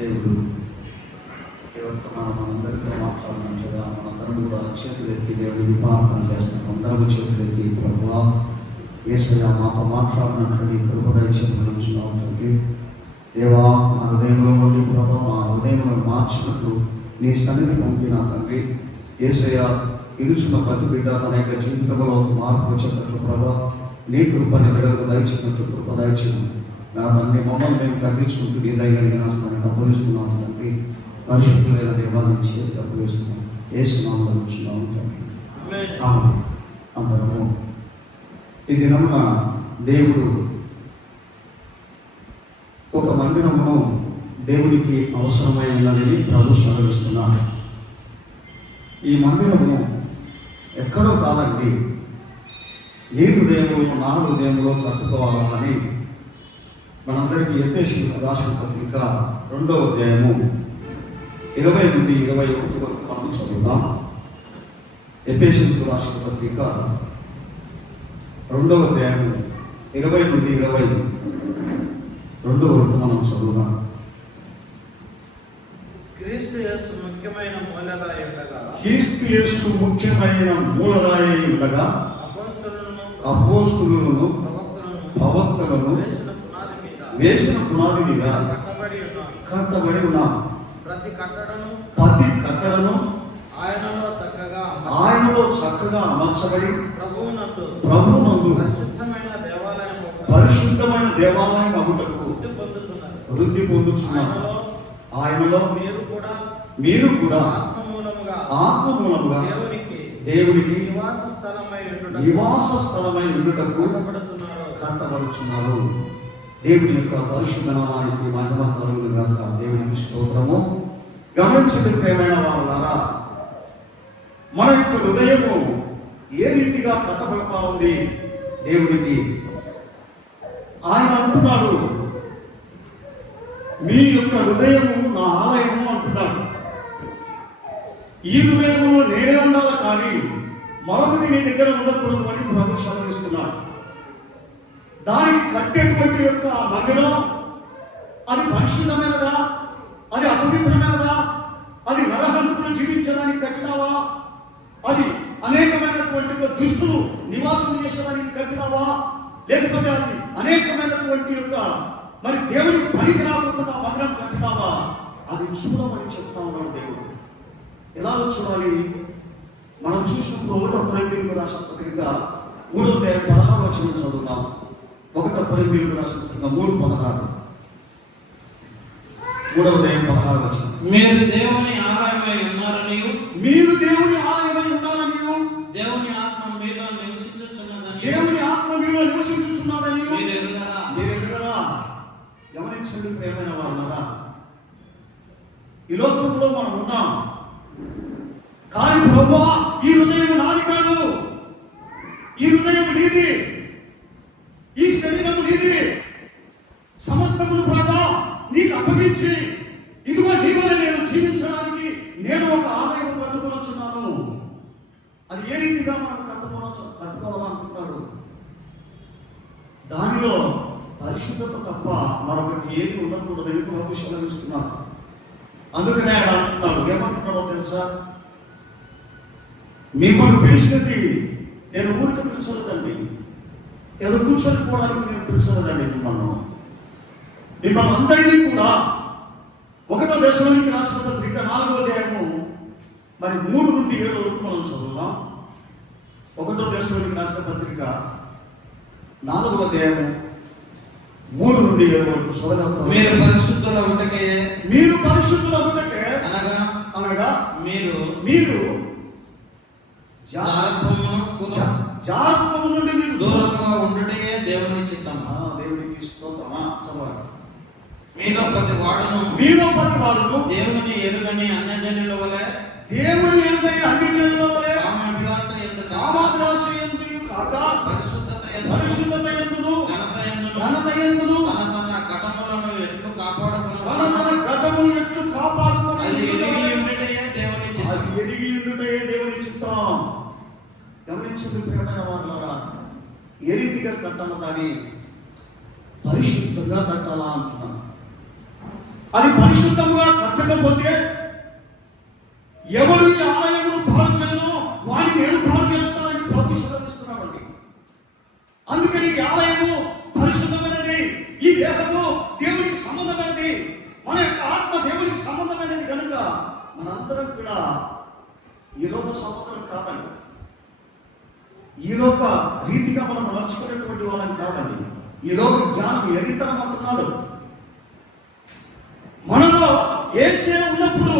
దేవుడు మనందరితో మాట్లాడినట్లుగా మనందరం కూడా చేతులు ఎత్తి దేవుడిని ప్రార్థన చేస్తాం. అందరూ చేతులు ఎత్తి ప్రభువా యేసయ్య మాతో మాట్లాడినట్లు నీ కృప దయచేస్తున్నాం తండ్రి. దేవా మా హృదయంలో నుండి ప్రభు మా హృదయంలో మార్చినట్లు నీ సన్నిధి పంపిన తండ్రి. యేసయ్య ఇరుచున్న ప్రతి బిడ్డ తన యొక్క జీవితంలో మార్పు వచ్చేటట్లు ప్రభా నీ కృపని బిడ్డకు దయచినట్లు కృప దయచేయను. నా తండ్రి మమ్మల్ని మేము తగ్గించుకుంటూ నీ దగ్గర వినాస్తానికి అప్పగిస్తున్నాం తండ్రి. పరిశుద్ధులైన దేవాన్ని చేతికి అప్పగిస్తున్నాం. యేసునామములో వచ్చున్నాము తండ్రి. ఆమేన్. అందరము ఈ దినమున దేవుడు ఒక మందిరమును దేవునికి అవసరమైనదని ప్రభు సెలవిస్తున్నాడు. ఈ మందిరము ఎక్కడో కాదండి, నీ హృదయంలో నా హృదయంలో కట్టుకోవాలని మనందరికీ ఎఫెసీయులకు రాసిన పత్రిక 2వ అధ్యాయము 20 నుండి 21 వరకు మనం చదువుదాం. ఎఫెసీయులకు రాసిన పత్రిక 2వ అధ్యాయము 20 నుండి 22 వరకు మనం చదువుదాం. క్రీస్తు యేసు ముఖ్యమైన మూలరాయి ఉండగా అపోస్తలులను ప్రవక్తలను వేసిన పునాది మీద కట్టబడి ఉన్నాం. ప్రతి కట్టడను ఆయనలో చక్కగా అమర్చబడి ప్రభువునందు పరిశుద్ధమైన దేవాలయం అగుటకు వృద్ధి పొందుతున్నారు. ఆయనలో మీరు కూడా ఆత్మ మూలముగా దేవునికి నివాస స్థలమై ఉండుటకు కట్టబడుచున్నారు. దేవుని యొక్క పరిశుద్ధ నామానికి మహిమ కలుగును గాక. దేవునికి స్తోత్రము. గమనించండి ప్రియమైన వారులారా, మన యొక్క హృదయము ఏ రీతిగా కట్టబడతా ఉంది దేవునికి. ఆయన అంటున్నాడు, మీ యొక్క హృదయము నా ఆలయము అంటున్నాడు. ఈ హృదయంలో నేనే ఉండాలి కానీ మరొకటి నీ దగ్గర ఉండకూడదు అని ప్రభు సెలవిస్తున్నాడు. దానికి కట్టేటువంటి యొక్క మందిరం అది పరిశుద్ధమైనదా, అది అపవిత్రమైనదా, అది నరహంతులు జీవించడానికి కట్టినావా, అది అనేకమైనటువంటి దుష్టులు నివాసం చేసేదానికి కట్టినావా, లేకపోతే అది అనేకమైనటువంటి యొక్క మరి దేవుడికి పనికి రాకుండా మందిరం కట్టినావా, అది చూడమని చెప్తా ఉన్నాడు దేవుడు. ఎలా చూడాలి? మనం చూసినప్పుడు 1 కొరింథీయులకు రాసిన పత్రిక 3వ అధ్యాయం 16వ వచనం చదువుతాం. 1 కొరింథీయులకు రాసిన పత్రిక 3:16. 3వ అధ్యాయం 16వ వచనం. మీరు దేవుని ఆలయమై ఉన్నారని దేవుని ఆత్మ మీలో నివసించుచున్నదని మీరు ఎరుగరా. గమనించండి ప్రియమైన వాళ్ళరా, ఈ లోకంలో మనం ఉన్నాం కానీ ప్రభువా ఈ హృదయం నాది కాదు, ఈ హృదయం నీది, ఈ శరీరం నీది, సమస్తమును ప్రభా నీకు అప్పగించి ఇదిగో నీ వల్ల నేను జీవించడానికి నేను ఒక ఆలయం కట్టుకొనొచ్చున్నాను. అది ఏ రీతిగా మనం కట్టుకోవాలనుకుంటున్నాడు? దానిలో పరిశుద్ధత తప్ప మరొకటి ఏది ఉండకూడదని ప్రభు సెలవిస్తున్నాడు. అందుకనే ఆయన అంటున్నాడు, ఏమంటున్నాడో తెలుసా? మిమ్మల్ని పిలిచినది నేను ఊరికి పిలిచలేదండి, ఏదో కూర్చొని పోవడానికి నేను పిలిచలేదండి. మిమ్మల్ని అందరినీ కూడా 1వ దశలోనికి రాసిన పత్రిక 4వ అధ్యాయము మరి 3 నుండి 7 వరకు మనం చదువుదాం. 1వ దశలోనికి రాసిన పత్రిక 4వ అధ్యాయము 3 నుండి 7 వరకు చదవగలుగుతాం. మీరు పరిశుద్ధుల ఉంటకే అనగా మీరు జాగ్రత్త నుండి మీరు దూరంగా ఉండుటే దేవుని చిత్తం. దేవునికి స్తోత్రమా. చదవాలి. మీలో ప్రతి వాడును దేవుని ఎరుగని అన్యజనుల వలె కామాభిలాష యందు కాక పరిశుద్ధత యందును ఘనత యందును తన ఘటములను ఎట్లు కాపాడుకొనును. అది ఎరిగి ఉండుటే దేవుని చిత్తం. గమనించండి ప్రియమైన వారులారా, ఏ రీతిగా కట్టాలి? దాన్ని పరిశుద్ధంగా కట్టాలా అంటున్నాను. అది పరిశుద్ధంగా కట్టకపోతే ఎవరు ఈ ఆలయమును పాడు చేయను వారిని నేను పాడు చేస్తానని ప్రభు సెలవిస్తున్నామండి. అందుకని ఈ ఆలయము పరిశుద్ధమైనది, ఈ దేహము దేవునికి సంబంధమైనది, మన యొక్క ఆత్మ దేవునికి సంబంధమైనది కనుక మనందరం కూడా ఈ లోక సంబంధం కాదండి, ఈ లోక రీతిగా మనం నడుచుకునేటువంటి వాళ్ళని కాదండి. ఈ లోక జ్ఞానం ఎరితనం అంటున్నాడు. మనలో యేసే ఉన్నప్పుడు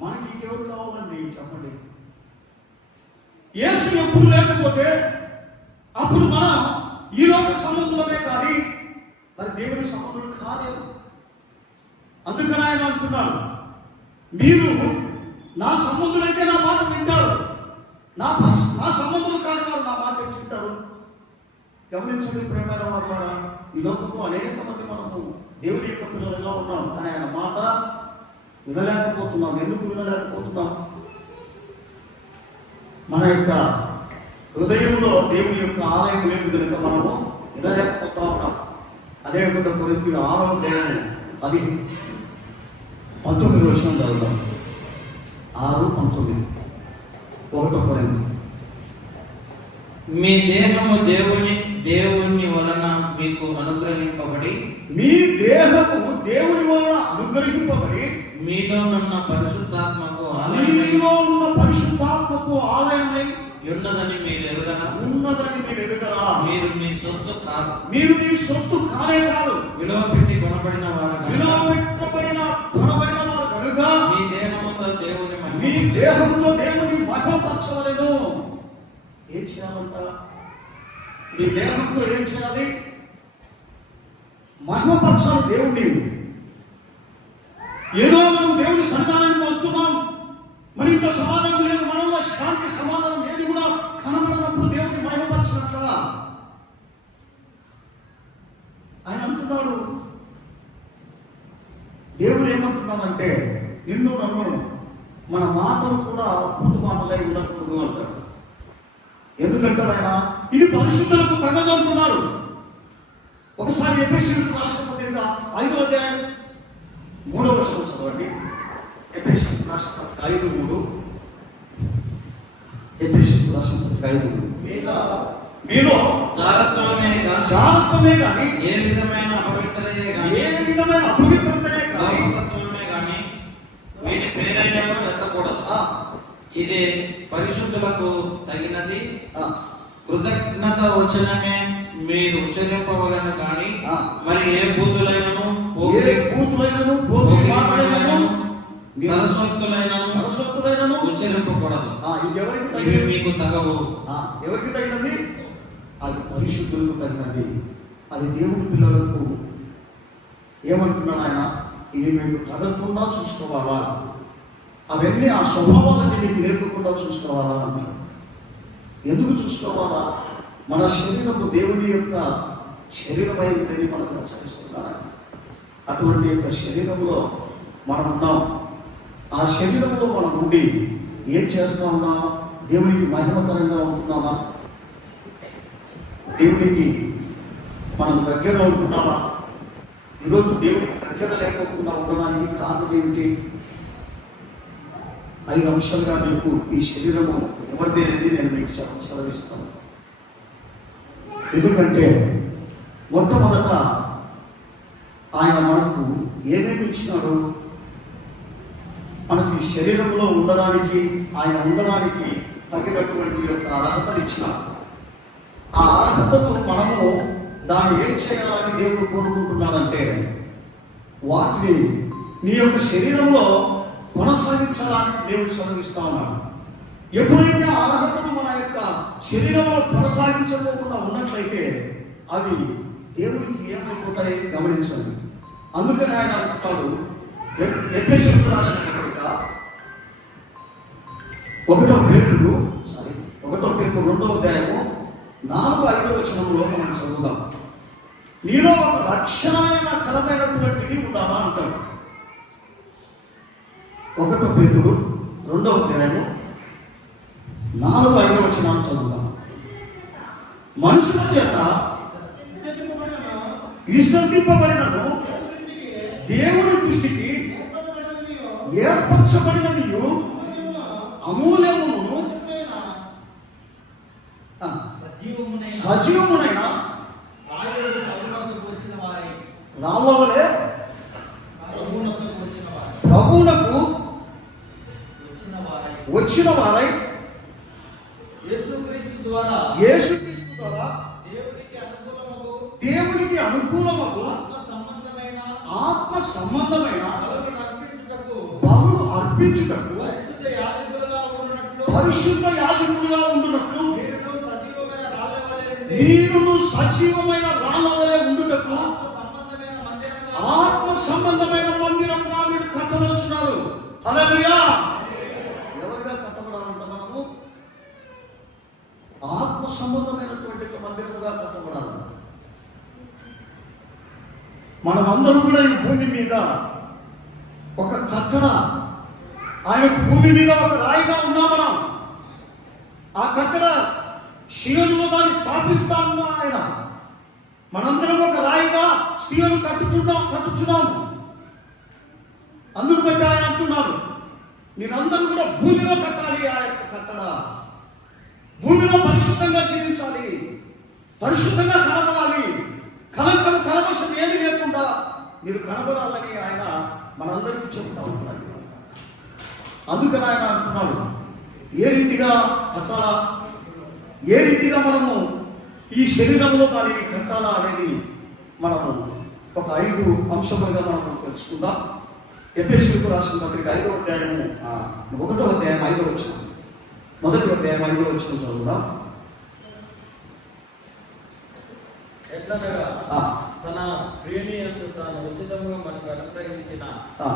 మనకి ఇంకెవరు కావాలండి చెప్పండి? యేసు ఎప్పుడు లేకపోతే అప్పుడు మనం ఈ లోక సంబంధంలోనే కానీ మరి దేవుని సంబంధం కాలేదు. అందుకని ఆయన అంటున్నాడు, మీరు నా సంబంధులైతే నా మాట వింటారు, నా సంబంధులు కాని వారు నా మాట వింటారు. గమనించండి ప్రేమైన వారు, ఈ లోకంలో అనేక మంది మనము దేవుడి యొక్క పిల్లలుగా ఉన్నాం, కానీ ఆయన మాట వినలేకపోతున్నాం. ఎందుకు వినలేకపోతున్నాం? మన యొక్క హృదయంలో దేవుని యొక్క ఆలయం లేదు కనుక మనము వినలేకపోతా ఉన్నాం. అదే విధంగా కొరింథీయుల 6వ అధ్యాయం 19 వచనం చదువుతాం. 6:19 1 కొరింథీ. మీ దేహము దేవుని వలన మీకు అనుగ్రహింపబడి, మీ దేహము దేవుని వలన అనుగ్రహింపబడి మీలోనున్న పరిశుద్ధాత్మకు ఆలయమై ఉన్నదని మీరు ఎరుగరా? మీరు మీ సొత్తు కాదు. మీరు మీ సొత్తు కానే కాదు. విలువ పెట్టి కొనబడిన వారు కనుక మీ దేహముతో దేవుని మహిమపరచవలెను. ఏం చేయాలంట? మీ దేహంతో ఏం చేయాలి? మహిమపరచాలి దేవుణ్ణి. ఏదో మనం దేవుని సంతానానికి వస్తున్నాం, మరి ఇంకా సమాధానం లేదు, మనలో శాంతి సమాధానం ఏది కూడా కనబడినప్పుడు దేవుని మహిమపరచినట్లుగా ఆయన అంటున్నాడు. దేవుడు ఏమంటున్నాడంటే, నిన్ను నన్ను మన మాటలు కూడా పూర్తి మాటలై ఉండకూడదు అంటాడు. ఎందుకంటాడు ఆయన? ఇది పరిశుద్ధులకు తగదంటున్నాడు. ఒకసారి ఎఫెసీయులకు రాసిన పత్రిక 5వ అధ్యాయం 3వ వచనం చదవండి. ఎఫెసీయులకు రాసిన పత్రిక 5:3. ఎఫెసీయులకు రాసిన పత్రిక 5:3. మీలో జాగ్రత్తమే కానీ ఏ విధమైన అపవిత్రతే కానీ వీటి పేరైనా ఎత్తకూడదు. ఇది పరిశుద్ధులకు తగినది. కృతజ్ఞత వచనమే మీరు ఉచ్చరింపవలను కానీ మరి ఏ బూతులైనను సరస్వతులైనను ఉచ్చరింపకూడదు. ఇవి మీకు తగవు. ఎవరికి తగినది? అది పరిశుద్ధులకు తగినది. అది దేవుని పిల్లలకు ఏమంటున్నాడు ఆయన? ఇవి మీకు తగకుండా చూసుకోవాలా, అవన్నీ ఆ స్వభావాలన్నీ మీకు లేకుండా చూసుకోవాలా అంటారు. ఎందుకు చూసుకోవాలా? మన శరీరము దేవుని యొక్క శరీరమై ఉందని మనకు హెచ్చరిస్తున్నారు. అటువంటి యొక్క శరీరంలో మనం ఉన్నాం. ఆ శరీరంలో మనం ఉండి ఏం చేస్తా ఉన్నాం? దేవునికి మహిమకరంగా ఉంటున్నామా? దేవునికి మనం దగ్గర ఉంటున్నామా? ఈరోజు దేవునికి దగ్గర లేకుండా ఉండడానికి కారణం ఏమిటి? 5 అంశాలుగా మీకు ఈ శరీరము ఎవరిది అనేది నేను మీకు సెలవిస్తాను. ఎందుకంటే మొట్టమొదట ఆయన మనకు ఏమేమి ఇచ్చినాడు? మనకి శరీరంలో ఉండడానికి, ఆయన ఉండడానికి తగినటువంటి యొక్క అర్హతను ఇచ్చినాడు. ఆ అర్హతను మనము దాన్ని ఏం చేయాలని దేవుడు కోరుకుంటున్నాడంటే, వాటిని నీ యొక్క శరీరంలో కొనసాగించడానికి దేవుడు సెలవిస్తా ఉన్నాడు. ఎప్పుడైతే అర్హతను మన యొక్క శరీరంలో కొనసాగించకుండా ఉన్నట్లయితే అవి దేవునికి ఏమైపోతాయి గమనించండి. అందుకని ఆయన అంటున్నాడు, ఎఫెసీయులకు రాసిన పత్రిక 1 పేతురు 2వ అధ్యాయము 4-5వ వచనంలో మనం చదువుదాం. నీలో ఒక రక్షణమైన కరమైనటువంటిది ఉండాలా అంటాడు. 1 పేతురు 2వ అధ్యాయము 4-5వ వచనాలు చదువుదాం. మనుషుల చేత విసర్జింపబడినను దేవుని దృష్టికి ఏర్పరచబడినదియు అమూల్యమును సజీవమునైన రాళ్ళ వలె ప్రభువునకు వచ్చిన వారై యేసుక్రీస్తు ద్వారా దేవునికి అనుకూలమగు ఆత్మ సంబంధమైన బలులు అర్పించుటకు పరిశుద్ధ యాజకులుగా ఉండునట్లు మీరును సజీవమైన రాళ్ళ వలె ఉండుటకు ఆత్మ సంబంధమైన మందిరంగా మీరు కట్టవలసినారు. హల్లెలూయా. ఎవరిగా కట్టబడాలంట? మనము ఆత్మ సంబంధమైనటువంటి మందిరముగా కట్టబడాలి. మనమందరం కూడా ఈ భూమి మీద ఒక కట్టడ, ఆయన భూమి మీద ఒక రాయిగా ఉన్నాం మనం. ఆ కట్టడ సీయోనులో దాన్ని స్థాపిస్తా ఉన్నాం ఆయన. మనందరం ఒక రాయిగా సీయోను కట్టుచున్నాము. అందుకు బట్టి ఆయన అంటున్నారు, మీరందరూ కూడా భూమిలో కట్టాలి. ఆ యొక్క కట్టడ భూమిలో పరిశుద్ధంగా జీవించాలి, పరిశుద్ధంగా కనబడాలి, కలంకం కలవసం ఏమి లేకుండా మీరు కనబడాలని ఆయన మనందరికీ చెబుతా ఉంటున్నారు. అందుకని ఆయన అంటున్నాడు, ఏ రీతిగా కట్టాలా, ఏ రీతిగా మనము ఈ శరీరంలో దానిని కట్టాలా అనేది మనము ఒక 5 అంశములుగా మనం తెలుసుకుందాం. ఎఫెసీయులకు రాసిన పత్రిక 5వ అధ్యాయము 1వ అధ్యాయం 5వ వచనం, 1వ అధ్యాయం 5వ వచనం చదువుదాం. ఎట్లనగా తన ప్రేమియందు తాను ఉచితముగా మనకు అనుగ్రహించిన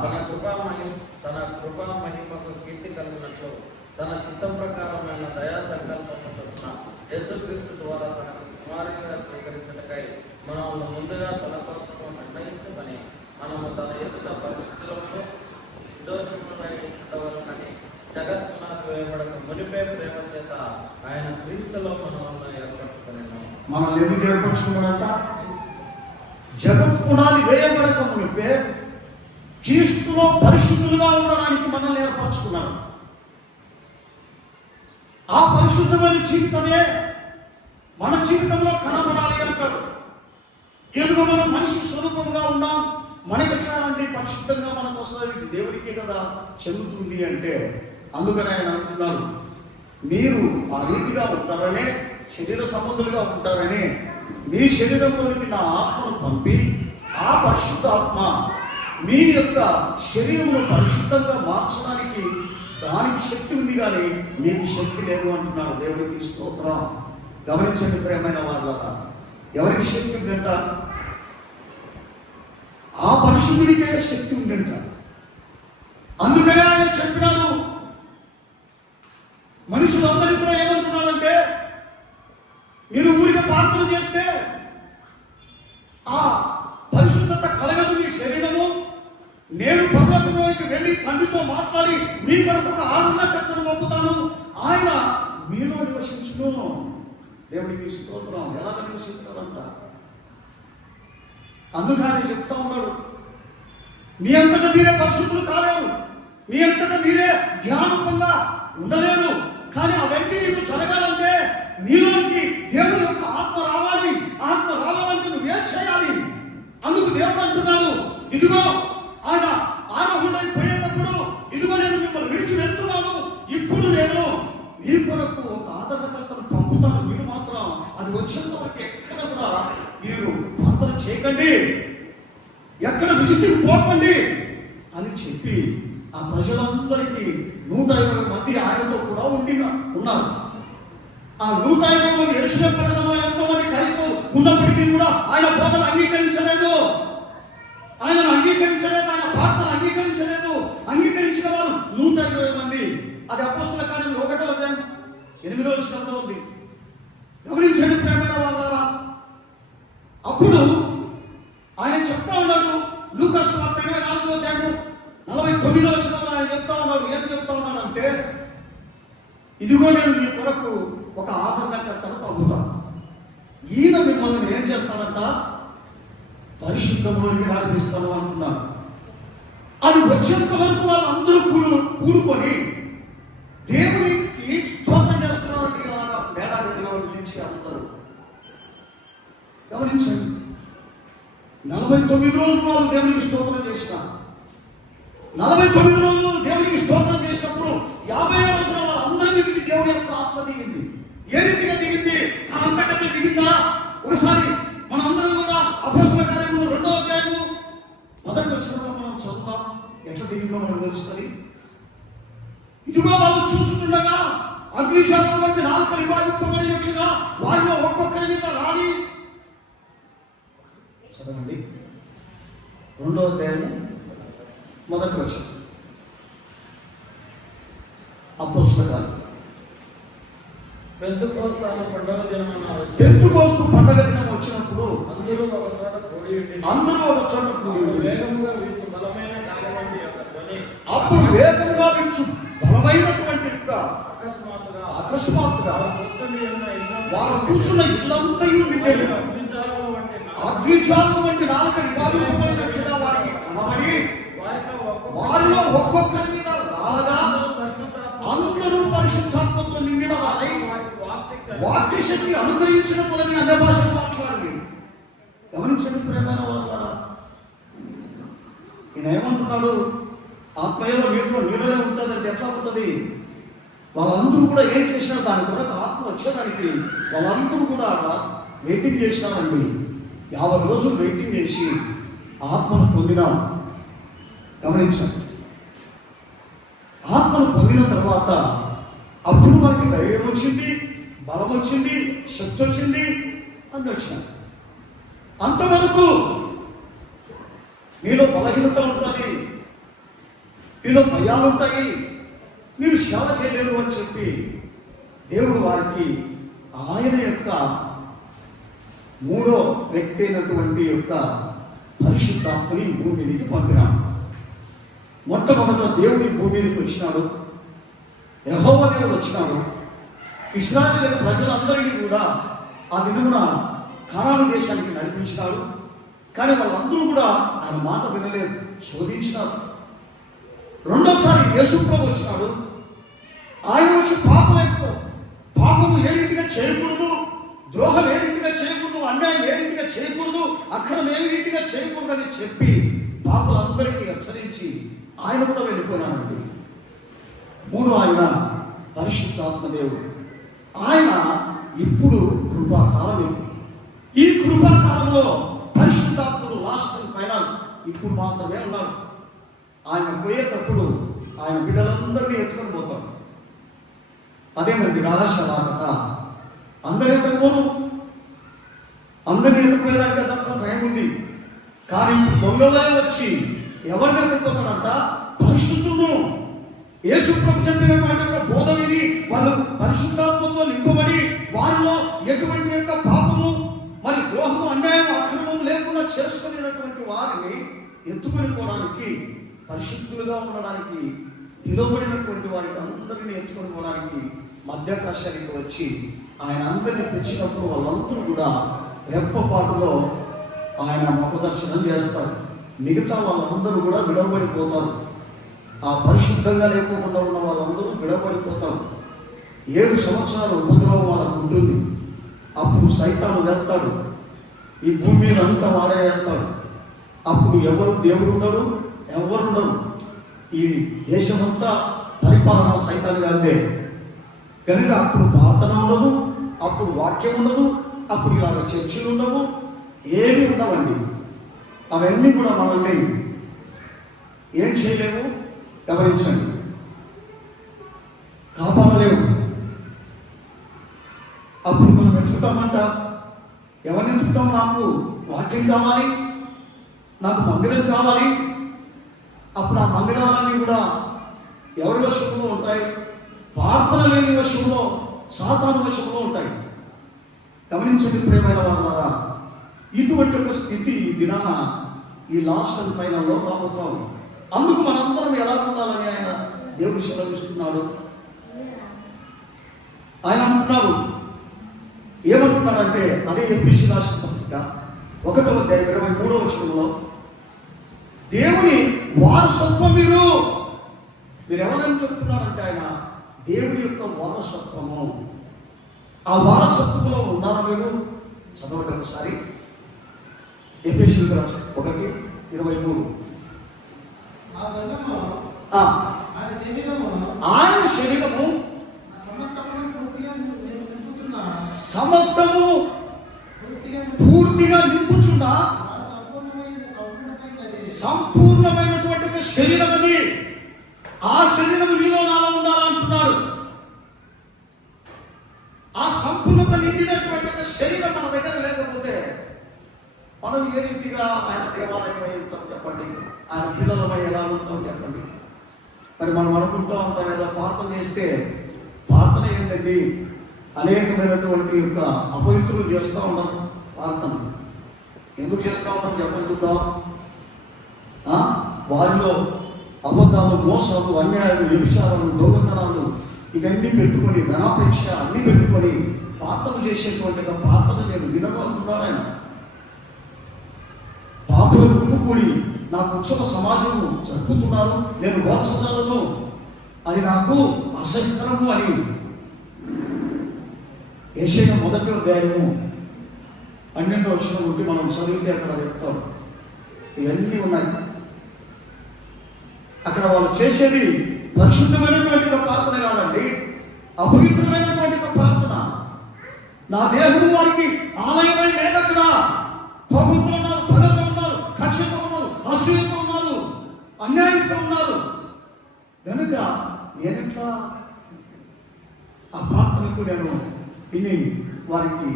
తన కృపా మహిమకు కీర్తి కలిగినట్లు తన చిత్తం ప్రకారమైన దయా సంకల్పము చొప్పున యేసుక్రీస్తు ద్వారా తన కుమారునిగా స్వీకరించటకై మనల్ని ముందుగా తన కోసం నిర్ణయించుకొని మనము తన ఎదుట పరిస్థితులలో దోషములై ఉండవలనని జగత్తునకు వేయబడక మునిపే ప్రేమ చేత ఆయన క్రీస్తులో మనల్ని ఏర్పరచుకున్నాము. మనల్ని ఎందుకు ఏర్పరచుకున్నాడంట? జగత్ పునాది వేయబడక మునిపే క్రీస్తులో పరిశుద్ధులుగా ఉండడానికి మనల్ని ఏర్పరచుకున్నాడు. ఆ పరిశుద్ధమైన జీవితమే మన జీవితంలో కనబడాలి అంటాడు. ఎందుకు మనం మనిషి స్వరూపంగా ఉన్నాం, మనకి ఎట్లాంటి పరిశుద్ధంగా మనకు వస్తుంది, దేవుడికే కదా చెందుతుంది అంటే అందుకని ఆయన అంటున్నాడు, మీరు ఆ రీతిగా ఉంటారనే, శరీర సంబంధులుగా ఉంటారని మీ శరీరంలోకి నా ఆత్మను పంపి ఆ పరిశుద్ధ ఆత్మ మీ యొక్క శరీరమును పరిశుద్ధంగా మార్చడానికి దానికి శక్తి ఉంది, కానీ మీకు శక్తి లేదు అంటున్నాడు. దేవుడికి స్తోత్రం. గమనించండి ప్రియమైన వాళ్ళ, ఎవరికి శక్తి ఉందంట? ఆ పరిశుద్ధుడికే శక్తి ఉందంట. అందుకనే ఆయన చెప్పినాడు, మనుషులందరితో ఏమంటున్నాడంటే, మీరు ఊరికే ప్రార్థన చేస్తే ఆ పరిశుద్ధత కలగదు మీ శరీరము. నేను పర్వతంలోకి వెళ్ళి తండ్రితో మాట్లాడి మీ కొరకు ఒక ఆదరణకర్తను పంపుతాను, ఆయన మీలో నివసించును. దేవుడికి స్తోత్రం. ఎలా నివసిస్తారంట? అందుకని చెప్తా ఉన్నాడు, మీ అంతటా మీరే పరిశుద్ధులు కాలేరు, మీ అంతటా మీరే జ్ఞానంగా ఉండలేరు. కానీ అవన్నీ నీకు జరగాలంటే నీలోనికి దేవుని యొక్క ఆత్మ రావాలి. ఆత్మ రావాలంటే నువ్వేం చేయాలి? అందుకు దేవుడు అంటున్నాడు, ఇదిగో ఆయన ఆరోహణై పోయేటప్పుడు ఇదిగో నేను మిమ్మల్ని విడిచి వెళ్తున్నాను, ఇప్పుడు నేను మీ కొరకు ఒక ఆదరణకర్తను పంపుతాను, మీరు మాత్రం అది వచ్చేంత వరకు ఎక్కడ కూడా మీరు ప్రార్థన చేయకండి, ఎక్కడ విజిటింగ్ పోకండి అని చెప్పి ఆ ప్రజలందరికీ 120 మంది ఆయనతో కూడా ఉన్నారు. ఆ 120 మంది యెరూషలేము పట్టణంలో ఎంతో మంది క్రైస్తవులు ఉన్నప్పటికీ కూడా ఆయన బోధన అంగీకరించలేదు, ఆయనను అంగీకరించలేదు, ఆయన ప్రార్థన అంగీకరించలేదు. అంగీకరించిన వారు 120 మంది. అది అపోస్తలుల కార్యం 1వ అధ్యాయం 8వ వచనంలో ఉంది. గమనించండి ప్రియమైన వాళ్ళారా. అప్పుడు ఆయన చెప్తా ఉన్నాడు, లూకా సువార్త 24వ అధ్యాయం 49వ వచనంలో ఆయన చెప్తా ఉన్నాడు. ఏం చెప్తా ఉన్నాడు అంటే, ఇదిగో నేను మీ కొరకు ఒక ఆదరణకర్తను పంపుతాను, ఈయన మిమ్మల్ని ఏం చేస్తానంట? పరిశుద్ధంలోకి నడిపిస్తాను అంటున్నాను. అది వచ్చేంత వరకు వాళ్ళందరూ కూడుకొని దేవునికి స్తోత్రం చేస్తున్నారంటే ఇలాగా మేడాగదిలో నిలిచి అందరూ గమనించండి. 49 రోజులు వాళ్ళు దేవునికి స్తోత్రం చేసిన 49 రోజులు దేవునికి స్తోత్రం చేసినప్పుడు 50 రోజుల వాళ్ళందరికీ దేవుని యొక్క ఆత్మ దిగింది. ఏ రీతిగా దిగింది? తనంతటా దిగిందా? ఒకసారి మనందరం కూడా అపోస్తల కార్యములు 2వ అధ్యాయము 1వ వచనంలో మనం చదువుతాం. ఎట్లా దిగిందో మనకు తెలుస్తుంది. ఇదిగో వాళ్ళు చూస్తుండగా అగ్నిశాఖ వంటి 4 విభాగింపబడినట్లుగా వారిలో ఒక్కొక్కరి మీద రాలి. చదవండి 2వ అధ్యాయము 1వ వచనం. అపోస్తల కార్యములు పెంతెకోస్తు పండుగ దినమున పెంతెకోస్తు పండుగ దినం వచ్చినప్పుడు అందరూ ఒక చోట కూడి ఉండిరి. వేగముగా వీచు బలమైన గాలి యొక్క ధ్వని అప్పుడు వేగంగా వీచు బలమైనటువంటి యొక్క అకస్మాత్తుగా వారు కూర్చున్న ఇల్లంతయు నిండెను. అగ్నిజ్వాలల వంటి 4 విభాగింపబడినట్లుగా వారికి కనబడి వారిలో ఒక్కొక్కరి మీద రాగా అందరూ పరిశుద్ధాత్మతో నిండిన వారై వాక్య శక్తి అనుగ్రహించిన కొలది అన్య భాష మాట్లాడండి. గమనించండి ప్రేమైన వాళ్ళ, ఈయన ఏమంటున్నాడు? ఆత్మయంలో నీలోనే ఉంటుందంటే ఎట్లా ఉంటుంది? వాళ్ళందరూ కూడా ఏం చేసినారు? దాని కొరకు ఆత్మ వచ్చేదానికి వాళ్ళందరూ కూడా వెయిటింగ్ చేసినారండి. 50 రోజులు వెయిటింగ్ చేసి ఆత్మను పొందినాం. గమనించండి. ఆత్మను పొందిన తర్వాత అప్పుడు వారికి ధైర్యం వచ్చింది, బలం వచ్చింది, శక్తి వచ్చింది అని వచ్చినారు. అంతవరకు మీలో బలహీనత ఉంటుంది, మీలో భయాలు ఉంటాయి, మీరు సేవ చేయలేరు అని చెప్పి దేవుడు వారికి ఆయన యొక్క 3వ వ్యక్తి అయినటువంటి యొక్క పరిశుద్ధాత్మని భూమి మీదకి పంపినాడు. మొట్టమొదట దేవుడి భూమి మీదకి వచ్చినాడు. యెహోవా దేవుడు వచ్చినాడు. ఇశ్రాయేలు ప్రజలందరినీ కూడా ఆ దినమున కనాను దేశానికి నడిపించినాడు. కానీ వాళ్ళందరూ కూడా ఆయన మాట వినలేదు, శోధించినారు. రెండోసారి యేసుప్రభు వచ్చినాడు. ఆయన వచ్చి పాపము ఏ రీతిగా చేయకూడదు, ద్రోహం ఏ రీతిగా చేయకూడదు, అన్యాయం ఏ రీతిగా చేయకూడదు, అక్రమం ఏ రీతిగా చేయకూడదు అని చెప్పి పాపలందరికీ హెచ్చరించి ఆయన కూడా వెళ్ళిపోయినాడండి. 3 ఆయన పరిశుద్ధాత్మ దేవుడు. ఆయన ఇప్పుడు కృపాకాలం. ఈ కృపాకాలంలో పరిశుద్ధాత్ముడు లాస్ట్ ఫైనల్ ఇప్పుడు మాత్రమే ఉన్నాడు. ఆయన పోయేటప్పుడు ఆయన బిడ్డలందరినీ ఎత్తుకొని పోతాడు. అదేనండి రహస్య వార్త. అందరి ఎత్తుకోరు, అందరినీ ఎత్తుకునేదానికి తక్కువ టైం ఉంది. కానీ దొంగలే వచ్చి ఎవరిని ఎత్తుకోతారంట? పరిశుద్ధుడు. యేసు ప్రభు చెప్పినటువంటి యొక్క బోధ విని వాళ్ళు పరిశుద్ధాత్మతో నింపబడి వారిలో ఎటువంటి యొక్క పాపము, మరి ద్రోహము, అన్యాయం, అక్రమం లేకుండా చేసుకునేటువంటి వారిని ఎత్తుకొని పోవడానికి, పరిశుద్ధులుగా ఉండడానికి పిలువబడినటువంటి వారికి అందరినీ ఎత్తుకొని పోవడానికి మధ్యాకాశానికి వచ్చి ఆయన అందరినీ పిలిచినప్పుడు వాళ్ళందరూ కూడా రెప్పపాటులో ఆయన ముఖదర్శనం చేస్తారు. మిగతా వాళ్ళందరూ కూడా విడవబడిపోతారు. ఆ పరిశుద్ధంగా లేకుండా ఉన్న వాళ్ళందరూ విడవబడిపోతారు. 7 సంవత్సరాల ఉపద్రవం వాళ్ళకు ఉంటుంది. అప్పుడు సైతాను వెళ్తాడు, ఈ భూమి మీద అంతా వాడే వెళ్తాడు. అప్పుడు ఎవరు దేవుడు ఉండడు, ఎవరు ఉండరు. ఈ దేశమంతా పరిపాలన సైతాను కాదే కనుక అప్పుడు ప్రార్థన ఉండదు, అప్పుడు వాక్యం ఉండదు, అప్పుడు ఇలాగ చర్చలు ఉండవు, ఏమి ఉండవండి. అవన్నీ కూడా మనల్ని ఏం చేయలేము. గమనించండి, కాపాడలేవు. అప్పుడు మనం వెతుకుతామంట. ఎవరిని వెతుకుతాం? నాకు వాక్యం కావాలి, నాకు మందిరం కావాలి. అప్పుడు ఆ మందిరాలన్నీ కూడా ఎవరి వశంలో ఉంటాయి? ప్రార్థన లేని వశంలో, సాతాను వశంలో ఉంటాయి. గమనించండి ప్రియమైన వాళ్ళారా, ఇటువంటి ఒక స్థితి ఈ దినాన ఈ లాస్ట్ అండ్ ఫైనల్లో రాబోతాం. అందుకు మనందరం ఎలా ఉండాలని ఆయన దేవుడు సెలవిస్తున్నాడు. ఆయన అంటున్నాడు, ఏమంటున్నాడంటే అదే ఎఫెసీ రాసిన పత్రిక 1వ అధ్యాయం 23వ వచనంలో దేవుని వారసత్వం మీరు ఎవరని చెప్తున్నారంటే ఆయన దేవుని యొక్క వారసత్వము. ఆ వారసత్వంలో ఉన్నారా మీరు? చదవండి ఒకసారి. ఎఫెసీయులకు రాసిన 1:23. ఆయన శరీరము సమస్తము పూర్తిగా నింపుచున్న సంపూర్ణమైనటువంటి ఒక శరీరం అది. ఆ శరీరం నీలో నాలో ఉండాలంటున్నాడు. ఆ సంపూర్ణత నిండినటువంటి ఒక శరీరం మన దగ్గర లేకపోతే మనం ఏ రీతిగా ఆయన దేవాలయమై ఉంటాం చెప్పండి? ఆయన పిల్లలమై ఎలా ఉంటాం చెప్పండి? మరి మనం అనుకుంటూ ఉంటాం ఏదో ప్రార్థన చేస్తే ప్రార్థన ఏంటండి, అనేకమైనటువంటి యొక్క అపవిత్రులు చేస్తూ ఉంటాం. ప్రార్థన ఎందుకు చేస్తూ ఉంటాం చెప్పండి చూద్దాం. వారిలో అబద్ధాలు, మోసాలు, అన్యాయాలు, వ్యభిచారాలు, దొంగతనాలు ఇవన్నీ పెట్టుకొని, ధనాపేక్ష అన్ని పెట్టుకొని ప్రార్థన చేసేటువంటి ప్రార్థన నేను వినగలుగుతున్నాను. ఆయన పాపులు గుమ్ముకూడి నాకు ఉత్సవ సమాజము జరుపుతున్నారు, నేను మోసలను, అది నాకు అసహ్యకరము అని యెషయా 1:12 నుండి మనం చదివితే అక్కడ చెప్తాం. ఇవన్నీ ఉన్నాయి అక్కడ. వాళ్ళు చేసేది పరిశుద్ధమైనటువంటి ఒక ప్రార్థన కాదండి, అపవిత్రమైనటువంటి ఒక ప్రార్థన. నా దేవుడు వారికి ఆలయమై లేదక్కడ. కోపంతో ఉన్నారు, పగతో ఉన్నారు, కక్షతో ఉన్నారు, అసూయతో ఉన్నారు, అన్యాయంతో ఉన్నారు. కనుక నేనెట్లా ఆ ప్రార్థనకు నేను విని వారికి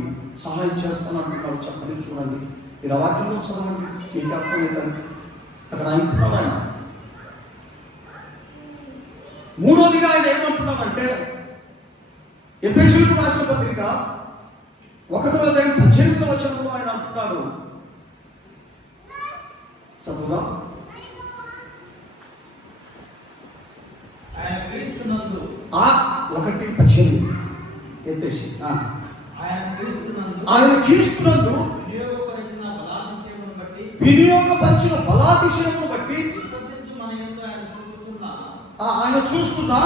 సహాయం చేస్తాను అంటున్నాడు. చెప్పండి చూడండి, మీరు వాక్యంలో చదవండి, మీకు అర్థమవుతుంది. అక్కడ అంటున్నాడు ఆయన. మూడోదిగా ఆయన ఏమంటున్నాడంటే ఎఫెసీయులకు రాసిన పత్రిక 1:18 ఆయన అంటున్నాడు. చదువుదాం. ఆయన క్రీస్తునందు 1:18 ఎఫెసీ. ఆయన క్రీస్తునందు వినియోగపరిచిన బలాతిశయమును బట్టి ఆయన చూస్తున్నా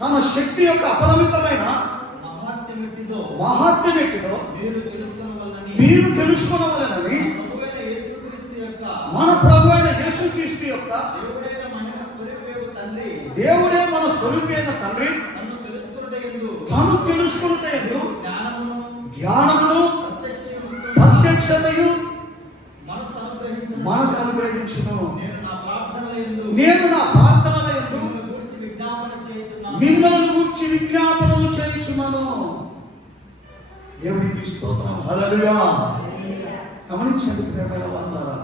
తన శక్తి యొక్క అపరిమితమైన మహాత్మ్యం ఎట్టిదో మీరు తెలుసుకోవాలని మన ప్రభు అయిన యేసుక్రీస్తు యొక్క దేవుడే మన స్వరూపైన తండ్రి తను తెలుసుకుంటూ జ్ఞానమును ప్రత్యక్షతయు మనకు అనుగ్రహించును. నేను నా ప్రార్థనల యందు మిమ్మల్ని గూర్చి విజ్ఞాపనలు చేయుచున్నాను. దేవునికి స్తోత్రం. హల్లెలూయా. గమనించండి ప్రియమైన వారులారా,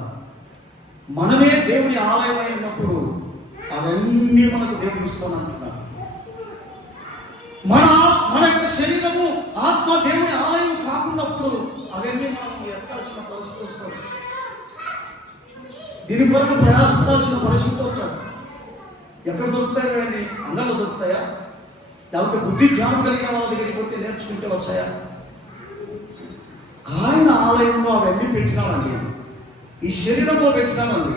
మనమే దేవుని ఆలయమై ఉన్నప్పుడు అవన్నీ మనకు దేవుడు ఇస్తానంటున్నాడు. మన యొక్క శరీరము, ఆత్మ దేవుని ఆలయం కాకున్నప్పుడు అవన్నీ మనం ఎక్కాల్సిన పరిస్థితి వస్తుంది. దీని కొరకు ప్రయాసపడాల్సిన పరిస్థితి వచ్చాడు. ఎక్కడ దొరుకుతాయి? అంగలు దొరుకుతాయా? లేకపోతే బుద్ధి జ్ఞానం కలిగిన వాళ్ళ దగ్గరికి పోతే నేర్చుకుంటే వచ్చాయా? ఆయన ఆలయంలో అవన్నీ పెట్టినాడండి, ఈ శరీరంలో పెట్టినాడండి.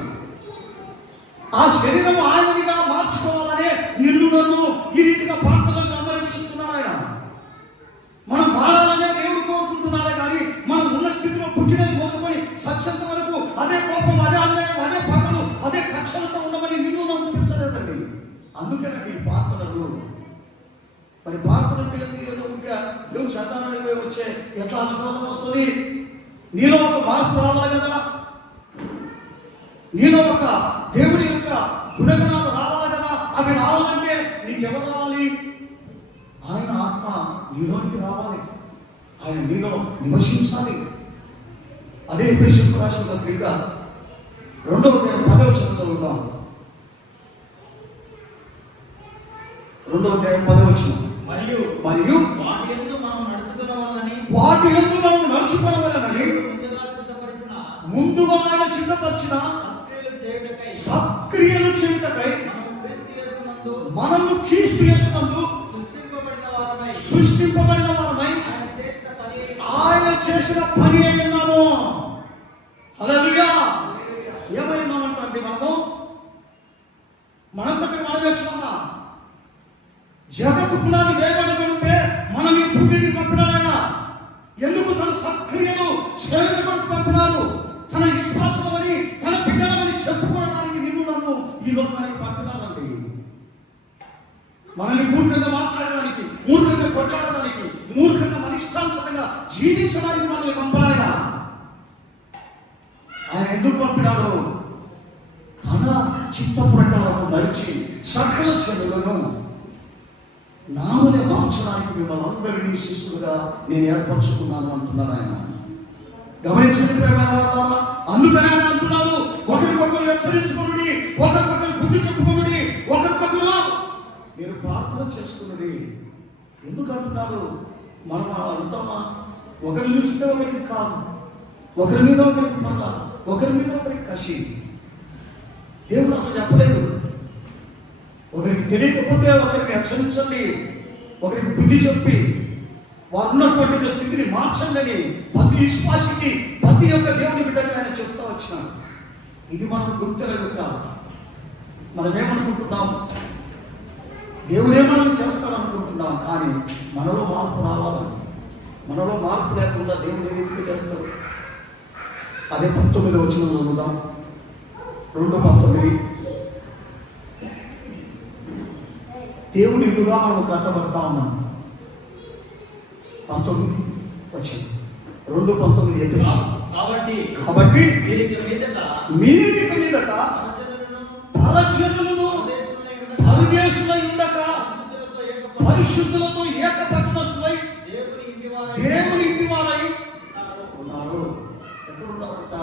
ఆ శరీరం ఆయనదిగా మార్చుకోవాలనే నిన్ను నన్ను ఈ రీతిగా ప్రార్థనలకు అందరూ పిలుస్తున్నాడు ఆయన. మనం మారాలనే దేవుడు కోరుకుంటున్నాడే కానీ మనం ఉన్న స్థితిలో పుట్టినది కోరుకొని సత్యంత వరకు అదే కోపం, అదే అన్యాయం, అదే పగలు, అదే కక్షలతో ఉండమని నిన్ను నన్ను పెంచలేదండి. అందుకేనండి ఈ ప్రార్థనలు. మరి ప్రార్థన పిల్లలకి ఏదో ఇంకా దేవుడు శతానానికి వచ్చే ఎట్లా ఆశీర్వాదం వస్తుంది? నీలో ఒక మార్పు రావాలి కదా, నీలో ఒక దేవుని యొక్క గుణగణాలు రావాలి కదా. అవి రావాలంటే నీకెవరు రావాలి? ఆయన ఆత్మ నీలోనికి రావాలి, ఆయన నీలో నివసించాలి. అదే ఎఫెసీయులకు రాసిన పత్రిక 2:10 చదువుతాం. 2:10 మరియు వాటి యందు మనం నడుచుకోవాలని ముందుగా ఆయన సిద్ధపరిచిన సత్క్రియలు చేయుటకై మనము క్రీస్తు యేసునందు సృష్టింపబడిన వారమై ఆయన చేసిన పని అయి ఉన్నాము. హల్లెలూయా. వచ్చామండి మనంతటి మనం వచ్చామా? జగత్తు పునాది వేయబడకుంటే మనం ఈ భూమిని పంపినాడా? ఎందుకు తన సత్క్రియలు చేయడం పంపినాడు? తన విశ్వాసం అని తన బిడ్డలని చెప్పుకోవడానికి నిన్ను నన్ను ఈ లోకానికి పంపినాడండి. మనల్ని మూర్ఖంగా మాట్లాడడానికి, మూర్ఖంగా కొట్లాడడానికి, మూర్ఖంగా మనిష్టాంశంగా జీవించడానికి మనల్ని పంపాయన. ఆయన ఎందుకు పంపినాడు? తన చిత్త ప్రకారం నడిచి సకల జనులను నామని మార్చడానికి మిమ్మల్ని అందరినీ శిష్యులుగా నేను ఏర్పరచుకున్నాను అంటున్నాను ఆయన. గమనించండి ప్రియమైన వారలారా, అందుకనే ఆయన అంటున్నాడు, ఒకరికొకరు హెచ్చరించుకోండి, ఒకరికొకరు బుద్ధి చెప్పుకోండి, ఒకరికొకరు మీరు ప్రార్థన చేసుకున్నది. ఎందుకు అంటున్నాడు? మనం అలా ఉంటామా? ఒకరు చూస్తే ఒకరికి కాదు, ఒకరి మీద ఒకరికి మళ్ళ, ఒకరి మీద ఒకరికి కసి. దేవుడు అక్కడ చెప్పలేదు. ఒకరికి తెలియకపోతే ఒకరికి హెచ్చరించండి, ఒకరికి బుద్ధి చెప్పి వారు ఉన్నటువంటి స్థితిని మార్చండి అని ప్రతి విశ్వాసికి, ప్రతి ఒక్క దేవుని బిడ్డగా ఆయన చెప్తా వచ్చినాడు. ఇది మనం గుర్తులేదు కాదు. మనం ఏమనుకుంటున్నాం? దేవుడే మనం చేస్తాడనుకుంటున్నాం. కానీ మనలో మార్పు రావాలండి. మనలో మార్పు లేకుండా దేవుడు ఏ రీతిగా చేస్తాడు? అదే 19వ వచనంలో చదువుదాం. 2:19. దేవుని ఇల్లుగా మనం కట్టబడతా ఉన్నాం. 19 వచ్చింది. 2:19 చెప్పేసి, కాబట్టి మీదిక మీదట పరజనులను పరదేశులై ఉండక పరిశుద్ధులతో ఏకపట్టణస్తులై దేవుని ఇంటి వారై ఉన్నారు. ఎక్కడున్నారట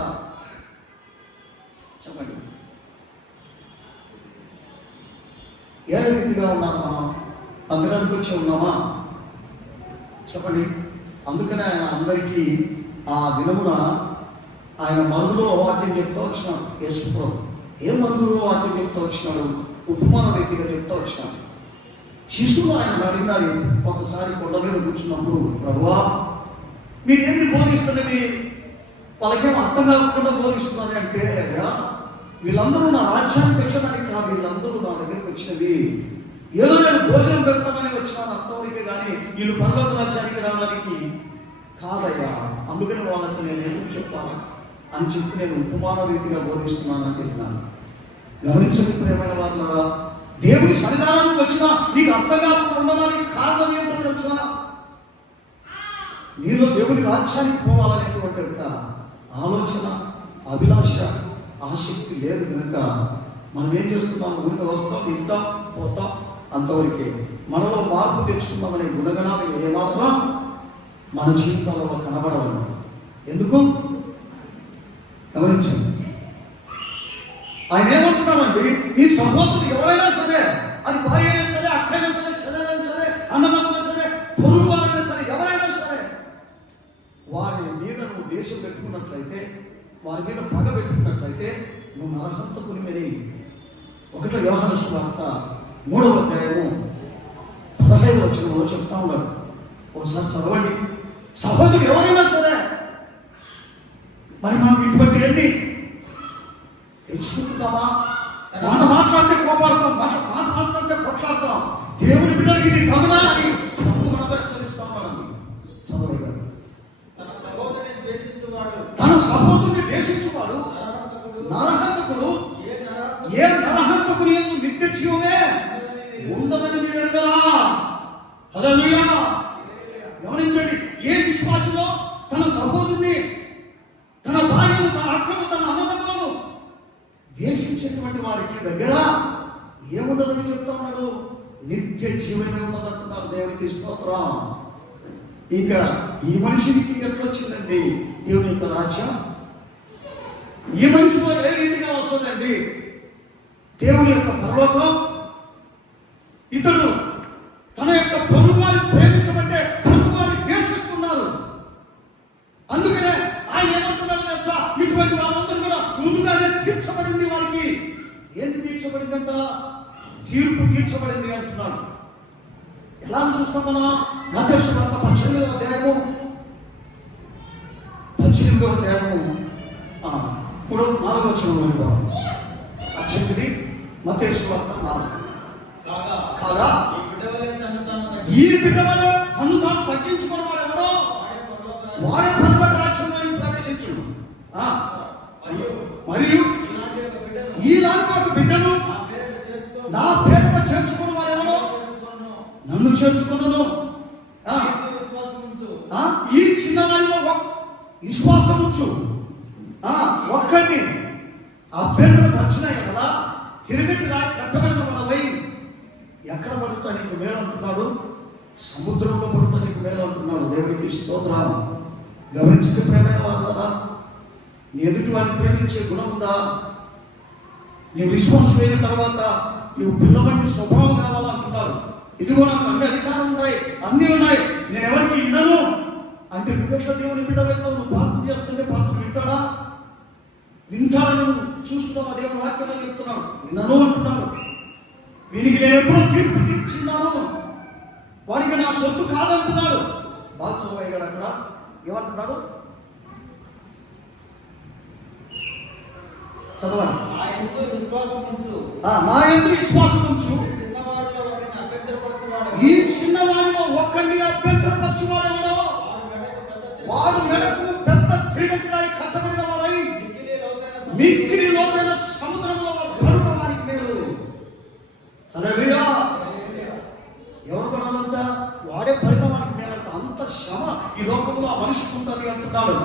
చెప్పండి. ఏ రీతిగా ఉన్నారు? మనం మందిరానికి వచ్చి ఉన్నామా? చెప్పండి. అందుకనే ఆయన అందరికీ ఆ దినమున ఆయన మరుగులో వాక్యం చెప్తూ వచ్చినాడు. యేసుప్రభు ఏ మరుగులో వాక్యం చెప్తూ వచ్చినాడు? ఉపమాన రీతిగా చెప్తూ వచ్చినాడు. శిశువు ఆయన అడిగినారు ఒకసారి కొండ మీద కూర్చున్నప్పుడు, ప్రభువా మీరేంటి బోధిస్తున్నది? వాళ్ళకేం అర్థం కాకుండా బోధిస్తున్నది అంటే, వీళ్ళందరూ నా రాజ్యానికి వచ్చడానికి కాదు, వీళ్ళందరూ నా దగ్గరికి వచ్చినది ఏదో నేను భోజనం పెడతామని వచ్చినాను అంతవరకే, కానీ వీళ్ళు పర్వత రాజ్యానికి రావడానికి కాదయ్యా. అందుకని వాళ్ళకు నేను ఎందుకు చెప్పాను అని చెప్పి నేను ఉపమాన రీతిగా బోధిస్తున్నాను అని చెప్పినాను. గమనించండి ప్రియమైన వాళ్ళ, దేవుని సన్నిధానానికి వచ్చినా నీకు అర్థంగా ఉండడానికి కారణం ఏంటో తెలుసా? నీలో దేవుని రాజ్యానికి పోవాలనేటువంటి ఒక ఆలోచన, అభిలాష, ఆసక్తి లేదు కనుక మనం ఏం చేస్తున్నాం? ఊరికే వస్తాం, ఇంటాం, పోతాం, అంతవరకే. మనలో మార్పు తెచ్చుకుందామనే గుణగణాలు ఏమాత్రం మన జీవితాలలో కనబడవండి. ఎందుకు? గమనించండి. ఆయన ఏమంటున్నామండి, నీ సహోదరుడు ఎవరైనా సరే, అది భార్య అయినా సరే, అక్క అయినా సరే, చెల్లెలైనా సరే, అన్నదమ్ములైనా సరే, పొరుగు వారైనా సరే, ఎవరైనా సరే, వారి మీద నువ్వు దేశం పెట్టుకున్నట్లయితే, వారి మీద పగ పెట్టుకున్నట్లయితే నువ్వు నరహంతకుని మీద 1 యోహాను సువార్త 3వ అధ్యాయము 15వ వచనంలో చెప్తా ఉన్నాడు. ఒకసారి చదవండి. సహోదరుడు ఎవరైనా సరే, మరి మనం ఇటువంటి ఏంటి తెచ్చుకుంటామా? మాట మాట్లాడితే కోపాడతాం, మాట మాట్లాడితే కొట్లాడతాం. దేవుని బిడ్డకి ఇది కమనా అని మనం హెచ్చరిస్తాం. మనల్ని చదవగలరు. తన సహోదరుని దేశించువాడు నరహంతకుడు, ఏ నరహంతకుని యందు నిత్య జీవమే ఉండదని మీరు ఎరుగరా? హల్లెలూయా. గమనించండి. ఏ విశ్వాసంలో తన సహోదరుని, తన భార్యను, తన అక్కను, తన అన్నదమ్ములను దేశించేటువంటి వారికి దగ్గర ఏముండదని చెప్తా ఉన్నాడు? నిత్య జీవమే ఉండదంటున్నారు. దేవునికి స్తోత్రం. ఇక ఈ మనిషికి ఎట్లా వచ్చిందండి దేవుని యొక్క రాజ్యం? ఈ మనిషిలో ఏ రీతిగా వస్తుందండి దేవుని యొక్క పరలోకం? ఇతడు తన యొక్క పొరుగువారిని ప్రేమించమంటే పొరుగువారిని ద్వేషిస్తున్నారు. అందుకనే ఆయన ఏమంటున్నాడు తెలుసా? ఇటువంటి వాళ్ళందరూ కూడా ముందుగానే తీర్చబడింది. వారికి ఏది తీర్చబడిందంట? తీర్పు తీర్చబడింది అంటున్నాడు. ఎలా చూస్తాం మనం? మత్తయి సువార్త 18వ అధ్యాయము 3వ వచనంలో 18 మత్తయి సువార్త 4. కాగా కాగా ఈ బిడ్డ వలె తన్ను తాను ఈ బిడ్డ వల్ల తను తగ్గించుకున్న వాడు ఎవరో వాడే వాడే పరలోక రాజ్యంలోకి ప్రవేశించును. మరియు ఈలాంటి ఒక బిడ్డను నా పేరుతో చేర్చుకున్న వాడు ఎవరో నన్ను చేర్చుకున్నాను. ఈ చిన్నవాడిలో విశ్వాసం ఉంచు. ఒక్కడిని ఆ పేరు వచ్చినాయి కదా, తిరిగి కట్టబడిన మనమై ఎక్కడ పడుతా నీకు మేలు అంటున్నాడు, సముద్రంలో పడుతా నీకు మేలు అంటున్నాడు. దేవుడికి స్తోత్రం. గమనించిన ప్రేమైన వారు కదా, నీ ఎదుటి వారిని ప్రేమించే గుణం ఉందా? నీ విశ్వాసం అయిన తర్వాత నీవు పిల్లవంటి స్వభావం కావాలంటున్నాడు. ఇదిగో నాకు అన్ని అధికారం ఉన్నాయి, అన్నీ ఉన్నాయి, నేను ఎవరికి విన్నాను అంటే నువ్వెట్లా దేవుని బిడ్డ వెళ్తావు? నువ్వు ప్రార్థన చేస్తుంటే ప్రార్థన వింటాడా? వింటాడని నువ్వు చూస్తున్నావు. దేవుని వాక్యాన్ని చెప్తున్నావు, విన్నాను అంటున్నాడు. వీనికి నేను ఎప్పుడో తీర్పు తీర్చున్నాను, వాడికి నా సొత్తు కాదంటున్నాడు. బాలసుబ్బయ్య గారు అక్కడ ఏమంటున్నాడు చదవండి. నా యందు విశ్వాసం ఉంచు. ఈ చిన్నవాడిలో ఒక్కడిని అభ్యంతరపరచువాడెవడో వాడు మెడకు పెద్ద క్రీడకిరాయి కట్టబడిన వారై మిక్కిలి లోతైన సముద్రంలో పడుట వారికి మేలు. హల్లెలూయా. ఎవరు పడాలంట? వాడే పడిన వారికి మేలంట. అంత శ్రమ ఈ లోకంలో ఆ మనిషికి ఉంటుంది అంటున్నాడు.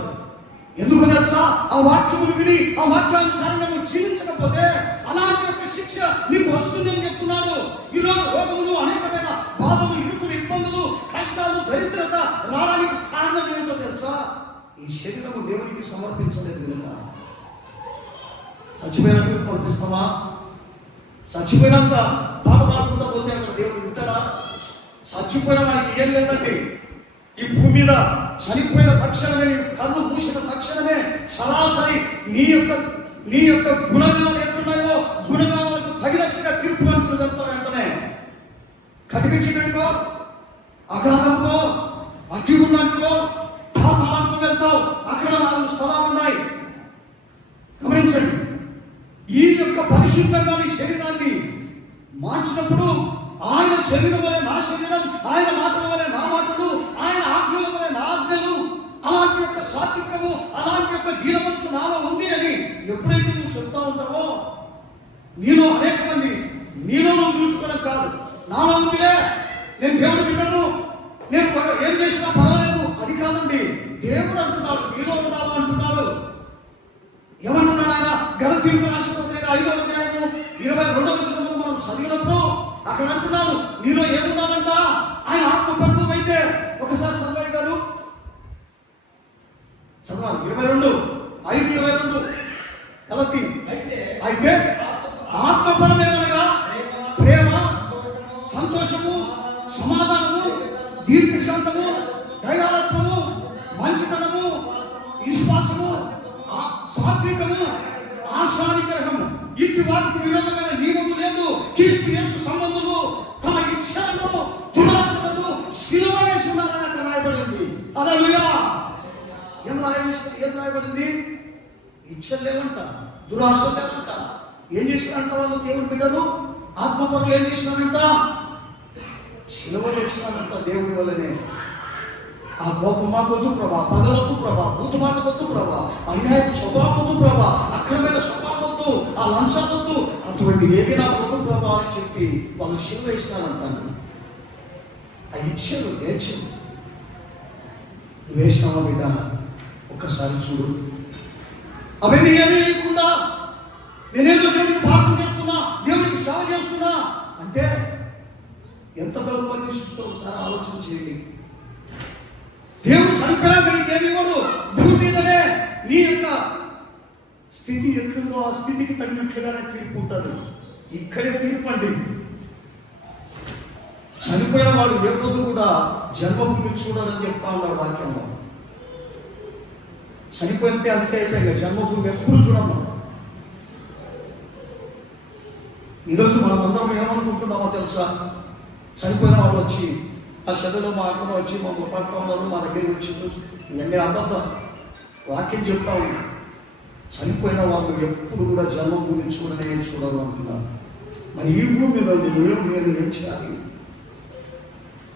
ఎందుకు తెలుసా? ఆ వాక్యములు విని ఆ వాక్యానుసారంగా నువ్వు జీవించకపోతే అలాంటి ఒక శిక్ష నీకు వస్తుందని చెప్తున్నాడు. ఈరోజు రోగములు, అనేకమైన బాధలు, ఇరుకులు, ఇబ్బందులు, కష్టాలు, దరిద్రత రావడానికి కారణం ఏంటో తెలుసా? ఈ శరీరము దేవునికి సమర్పించలేదు కనుక. చచ్చిపోయినందుకు పంపిస్తామా? చచ్చిపోయినంత పాట పాడుకుంటా పోతే అక్కడ దేవుడు వింటాడా? చచ్చిపోయిన వారికి ఏం లేదండి. ఈ భూమి మీద చనిపోయిన తక్షణమే, కళ్ళు మూసిన తక్షణమే సరాసరి నీ యొక్క గుణగాలు ఎట్టున్నాయో గుణగాలకు తగినట్టుగా తీర్పు అనుకుని వెళ్తారు. వెంటనే కనిపించినట్టుకో, అగాధంలో, అగ్గిగుండంలో, పాతాళంలో వెళ్తావు. అక్కడ 4 స్థలాలు ఉన్నాయి. గమనించండి. ఈ యొక్క పరిశుద్ధంగా నీ శరీరాన్ని మార్చినప్పుడు ఆయన శరీరం వలె నా శరీరం, ఆయన మాటల వలె నా మాటలు, ఆయన ఆజ్ఞల వలె నా ఆజ్ఞలు, అలాంటి యొక్క సాత్వికము, అలాంటి యొక్క దీన మనసు నాలో ఉంది అని ఎప్పుడైతే నువ్వు చెప్తా ఉంటావో, నీలో అనేక మంది నీలో నువ్వు చూసుకోవడం కాదు, నాలో ఉందిలే, నేను దేవుడు బిడ్డను, నేను ఏం చేసినా పర్వాలేదు, అది కాదండి. దేవుడు అంటున్నాడు, నీలో ఉన్నాడు అంటున్నాడు. ఏమంటున్నాడు ఆయన? గలతీయులకు రాసిన పత్రిక 5వ అధ్యాయము 22వ వచనంలో మనం చదివినప్పుడు అక్కడ అంటున్నాడు, నీలో ఏమున్నాడంట? ఆయన ఆత్మబంధువు అయితే ఒకసారి చదవాలి గారు, చదవాలి. 5:22 గలతీ. అయితే ఆత్మపరమేమనగా ప్రేమ, సంతోషము, సమాధానము, దీర్ఘశాంతము, దయాళత్వము, మంచితనము, విశ్వాసము, సాత్వికము, ఆశానిగ్రహము, ఇటు వాటికి విరోధమైన నియమము లేదు. క్రీస్తు యేసు సంబంధము తమ ఇచ్ఛలను, దురాశలను సిలువ వేసుకున్నారని అక్కడ రాయబడింది. హల్లెలూయా. ఏం రాయబడింది? ఇచ్ఛలు లేవంట, దురాశలు లేవంట. ఏం చేసినారంట వాళ్ళు? దేవుని బిడ్డలు ఆత్మపరులు ఏం చేసినారంట? సిలువ వేసినారంట దేవుని వల్లనే. ఆ కోపం మాకు వద్దు ప్రభా, పగలొద్దు ప్రభా, బూతు మాట వద్దు ప్రభా, అన్యాయపు స్వభావం వద్దు ప్రభా, అక్రమైన స్వభావం వద్దు, ఆ లంచం వద్దు, అటువంటి ఏమి నాకు వద్దు ప్రభా అని చెప్పి వాళ్ళు శివ వేసినారంటాను. ఆ ఇచ్చలు నేర్చు వేసినావా బిడ్డ? ఒక్కసారి చూడు. అవన్నీ ఏమీ లేకుండా నేనేదో దేవునికి ప్రార్థన చేస్తున్నా, దేవునికి సేవ చేస్తున్నా అంటే ఎంత బలపరిస్తుందో ఒకసారి ఆలోచన చేయండి. దేవుడు సంక్రాంతికి ఏమివ్వడు. భూమి మీదనే నీ యొక్క స్థితి ఎట్లుందో ఆ స్థితికి తగినట్లుగానే తీర్పు ఉంటుంది. ఇక్కడే తీర్పు అండి. చనిపోయిన వాడు ఎప్పుడు కూడా జన్మభూమి చూడాలని చెప్తా ఉన్నాడు వాక్యంలో. చనిపోయితే అంతే అయిపోయి జన్మభూమి ఎప్పుడు చూడము. ఈరోజు మనం అందరం ఏమనుకుంటున్నామో తెలుసా? చనిపోయిన వాళ్ళు వచ్చి ఆ చదువులో మా అక్కడ వచ్చి మా పట్టణంలో మా దగ్గరికి వచ్చి ఇవన్నీ అబద్ధం. వాక్యం చెప్తా ఉన్నా. చనిపోయిన వాళ్ళు ఎప్పుడు కూడా జన్మభూమిని చూడరు అంటున్నారు. మరి ఈ భూమి మీద నేను ఏం చేయాలి?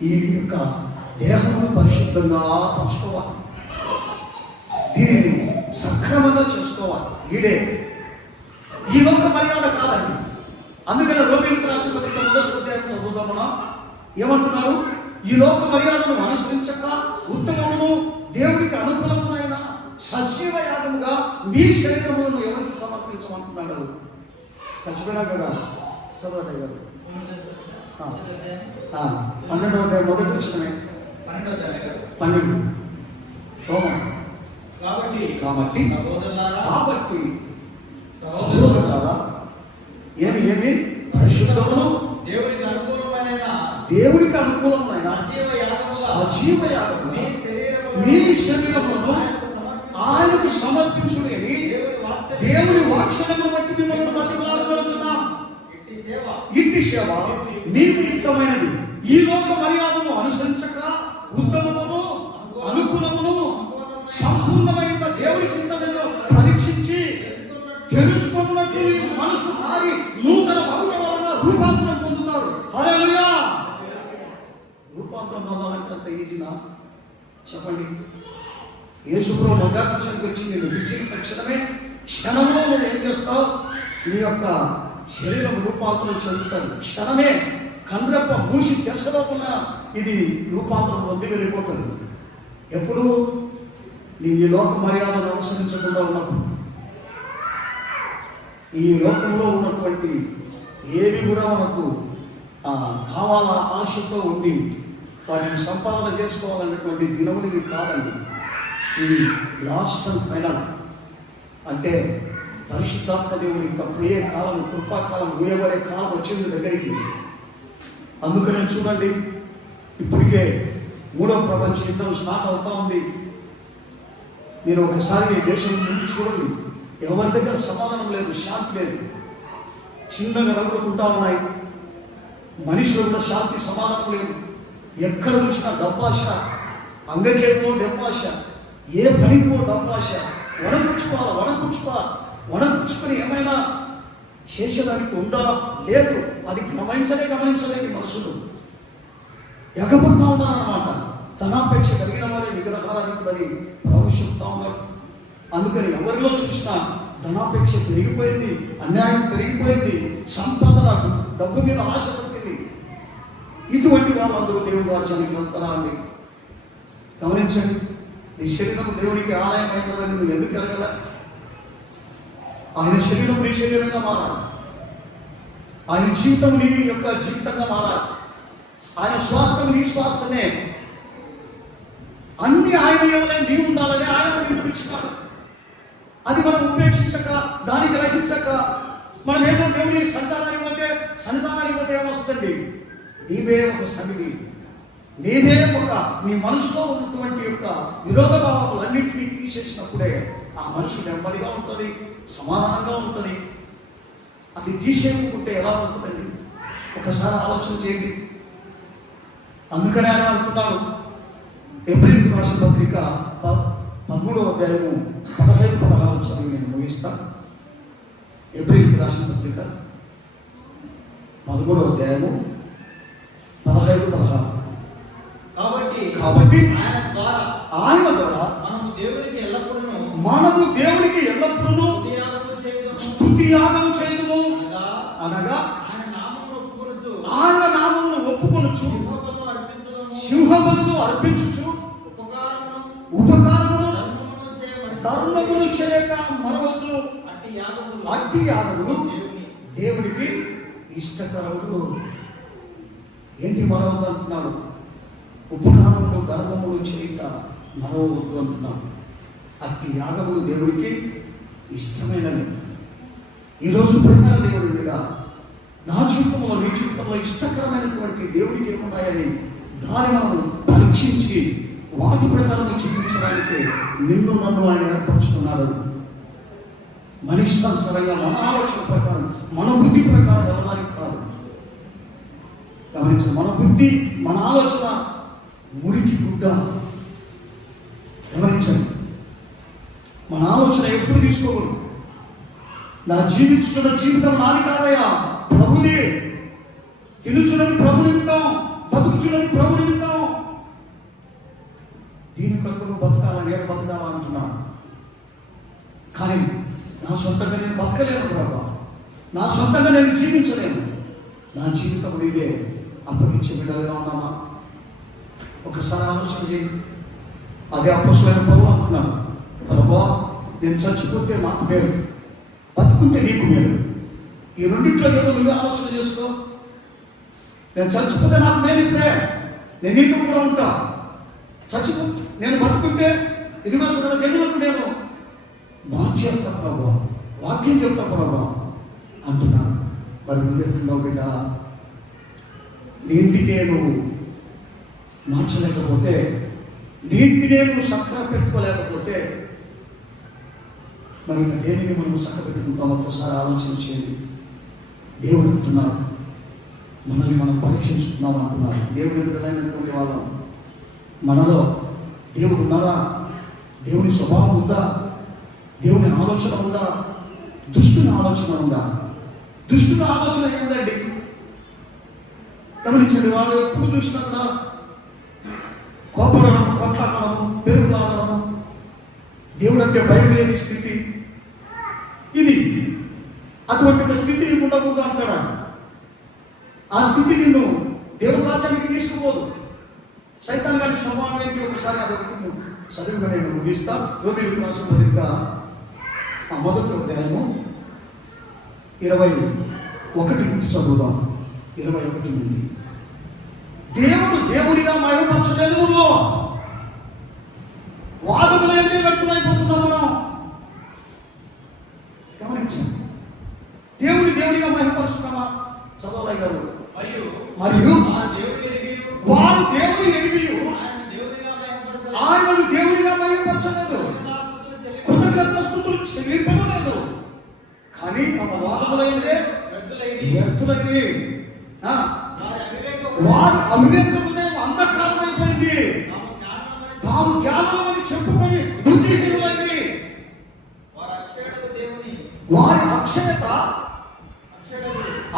ఈ యొక్క దేహము పరిశుద్ధంగా పంచుకోవాలి, దీనిని సక్రమంగా చేసుకోవాలి. ఈడే ఈ లోక మర్యాద కాదండి. అందుకని రోమిలకు రాసిన పత్రిక 1వ అధ్యాయం చదువుదాం. మనం ఏమంటున్నారు? ఈ లోక మర్యాదను అనుసరించక ఉత్తమమును దేవుడికి అనుకూలమైన సజీవ యాగముగా మీ శరీరములను ఎవరికి సమర్పించమంటున్నాడు? చచ్చిపోయినా కదా చదవండి గారు. 12వ అధ్యాయం మొదటి వచనమే 12. కాబట్టి సహోదరులారా, ఏమి పరిశుద్ధమును దేవుడికి అనుకూలమైన సజీవ యాగముగా మీ శరీరములను ఆయనకు సమర్పించుడని దేవుని వాక్యమును బట్టి మిమ్మల్ని బతిమాలుకొనుచున్నాం. ఇట్టి సేవ మీకు యుక్తమైనది. ఈ లోక మర్యాదను అనుసరించక ఉత్తమమును అనుకూలమును సంపూర్ణమైన దేవుడి చింతనలో పరీక్షించి తెలుసుకున్నట్టు మీ మనసు మారి నూతన మగుట వలన రూపాంతరం పొందుతారు. హల్లెలూయా! రూపాంతరం పొందాలంటే ఈజీనా చెప్పండి? యేసుప్రభు మధ్యాకాశానికి వచ్చి నేను విడిచిన తక్షణమే క్షణంలో నువ్వు ఏం చేస్తావు? నీ యొక్క శరీరం రూపాంతరం చెందుతారు. క్షణమే కండ్రెప్ప మూసి తెరసలోకున్న ఇది రూపాంతరం పొంది వెళ్ళిపోతుంది. ఎప్పుడు నీ ఈ లోక మర్యాదను అనుసరించకుండా ఉన్నప్పుడు, ఈ లోకంలో ఉన్నటువంటి ఏవి కూడా మనకు కావాలా ఆశతో ఉండి వాటిని సంపాదన చేసుకోవాలన్నటువంటి దినములు ఇవి కాదండి. ఇది లాస్ట్ అండ్ ఫైనల్. అంటే పరిశుద్ధాత్మ దేవుని యొక్క ప్రియ కాలం, కృపాకాలం, వేయబడే కాలం వచ్చింది దగ్గరికి. అందుకనే చూడండి, ఇప్పటికే 3వ ప్రపంచ యుద్ధం స్టార్ట్ అవుతా ఉంది. మీరు ఒకసారి దేశం నుండి చూడండి, ఎవరి దగ్గర సమాధానం లేదు, శాంతి లేదు. చిన్నగా రగులుకుంటా ఉన్నాయి. మనుషులు కూడా శాంతి సమాధానం లేదు. ఎక్కడ చూసినా డబ్బాష, అంగకేమో డబ్బాష, ఏ పనికో డబ్బాష. వడపుచ్చుకొని ఏమైనా చేసేదానికి ఉందా? లేదు. అది గమనించలేని మనుషులు ఎగబడుతూ ఉన్నారన్నమాట. ధనాపేక్ష కలిగిన వారి విగ్రహారాధికులని ప్రవేశిస్తూ ఉన్నారు. అందుకని ఎవరిలో చూసినా ధనాపేక్ష పెరిగిపోయింది, అన్యాయం పెరిగిపోయింది, సంపాదన డబ్బు మీద ఆశ పట్టింది. ఇటువంటి వాళ్ళందరూ దేవుడి రాజ్యానికి వెళ్తారా అండి? గమనించండి. నీ శరీరం దేవునికి ఆలయమైనదని నువ్వు ఎందుకు ఎరగల? ఆయన శరీరం నీ శరీరంగా మారాలి. ఆయన జీవితం నీ యొక్క జీవితంగా మారాలి. ఆయన స్వాస్థ్యం నీ స్వాస్థ్యమే. అన్ని ఆయన ఏమైనా నీ ఉండాలని ఆయన వినిపించాడు. అది మనం ఉపేక్షించక, దాన్ని గ్రహించక, మనం ఏమో దేవుని సంతానానికి పోతే ఏమొస్తుంది? నీవే ఒక సమితి, నీవే ఒక నీ మనసులో ఉన్నటువంటి యొక్క విరోధ భావాలన్నింటినీ తీసేసినప్పుడే ఆ మనసు నెమ్మదిగా ఉంటుంది, సమాధానంగా ఉంటుంది. అది తీసేయకుంటే ఎలా ఉంటుందండి? ఒకసారి ఆలోచన చేయండి. అందుకనే ఆయన అంటున్నాను, ఎబ్రీయులకు రాసిన పత్రిక 13వ అధ్యాయము 15-16 చదివి నేను ముగిస్తాను. ఎబ్రీయులకు రాసిన పత్రిక 13వ అధ్యాయము 15-16. కాబట్టి ఆయన ద్వారా మనము దేవునికి ఎల్లప్పుడూ స్తుతి యాగం చేయదుము, అనగా ఆయన నామమును ఒప్పుకొనుచు సింహములను అర్పించుచు ఉపకారమును ధర్మమును చేయక మరవద్దు. అట్టి యాగములు దేవుడికి ఇష్టకరములు. ఏంటి మరవద్దు అంటున్నాడు? ఉపకారములు ధర్మములు చేయక మరవద్దు అంటున్నాడు. అట్టి యాగములు దేవుడికి ఇష్టమైనవి. ఈరోజు ప్రేమ దేవుడి మీద నా జీవితంలో, నీ జీవితంలో ఇష్టకరమైనటువంటి దేవుడికి ఏమున్నాయని దాన్ని మనం పరీక్షించి వాటి ప్రకారం జీవించడానికి నిన్ను నన్ను ఆయన ఏర్పరచుకున్నాడు. మన ఇష్టానుసారంగా, మన ఆలోచన ప్రకారం, మన బుద్ధి ప్రకారం వెళ్ళడానికి కాదు. గమనించండి, మన బుద్ధి, మన ఆలోచన మురికి గుడ్డ. గమనించండి, మన ఆలోచన ఎప్పుడు తీసుకోకూడదు. నా జీవించుకున్న జీవితం నాది కాదయ్యా, ప్రభుదే. తినుచున్నది ప్రభు నిమిత్తం, బతుకుచున్నది ప్రభు నిమిత్తం. దీని కొరకు నువ్వు బతకాలా, నేను బతకాలా అంటున్నాను. కానీ నా సొంతంగా నేను బతకలేను ప్రభు, నా సొంతంగా నేను జీవించలేను. నా జీవితం నీదే అప్పగించే బిడ్డలుగా ఉన్నామా? ఒకసారి ఆలోచన చేయండి. అదే అప్పొస్తలుడైన పౌలు అంటున్నాను, ప్రభువా నేను చచ్చిపోతే నాకు మేలు, బతుకుంటే నీకు మేలు. ఈ రెండింటిలో ఏదో నువ్వు ఆలోచన చేసుకో. నేను చచ్చిపోతే నాకు మేలు, ఇప్పుడే నేను నీతో కూడా ఉంటా. నేను బతుకుంటే ఇదిగో సగల జన్మలకు నేను మార్చేస్తా ప్రభు, వాక్యం చెప్తా ప్రభు అంటున్నాను. మరి నువ్వెట్టున్నావు బిడ్డ? నీ ఇంటికే నువ్వు మార్చలేకపోతే, నీ ఇంటినే నువ్వు చక్కగా పెట్టుకోలేకపోతే, మరి ఇంకా దేనిని మనం చక్క పెట్టుకుంటాం? ఒక్కసారి ఆలోచించేది. దేవుడు అంటున్నారు, మనల్ని మనం పరీక్షించుకున్నాం అంటున్నారు. దేవుడు ఎదురైనటువంటి వాళ్ళం మనలో దేవుడు ఉన్నారా? దేవుని స్వభావం ఉందా? దేవుని ఆలోచన ఉందా? దుష్టుని ఆలోచన ఉందా? దుష్టుని ఆలోచన ఏంటండి? గమనించండి. వాళ్ళు ఎప్పుడు చూసినా కూడా కోపడడం, కొట్లాడడం, పెరుగులాడడం, దేవుడు అంటే భయం లేని స్థితి ఇది. అటువంటి స్థితి నీకు ఉండకూడదు అంటాడా? ఆ స్థితి నిన్ను దేవుని రాజ్యానికి తీసుకుపోదు. సైతాన్ గారి స్వభావానికి ఒకసారి అది చదువుగా నేను ముగిస్తా. రోమిలకు రాసిన పత్రిక మొదటి అధ్యాయము 21 నుంచి చదువుదాం. 21 నుండి. దేవుడు దేవుడిగా మహిమపరచలేదు. నువ్వు వాదములు అయితే వ్యక్తులైపోతున్నాం మనం. గమనించండి. దేవుడి దేవుడిగా మహిమపరుస్తున్నామా? చదవాలి గారు. మరియు వారు దేవుని ఎరిగియు ఆయనను దేవుడిగా మహిమపరచలేదు, కృతజ్ఞతాస్తుతులు చెల్లింపలేదు. కానీ తమ వాదములైతే వ్యర్థులైనవి. వారి అవివేకమునే అంధకారం అయిపోయింది. తాము జ్ఞానమని చెప్పుకొని బుద్ధిహీనులైనవి. వారి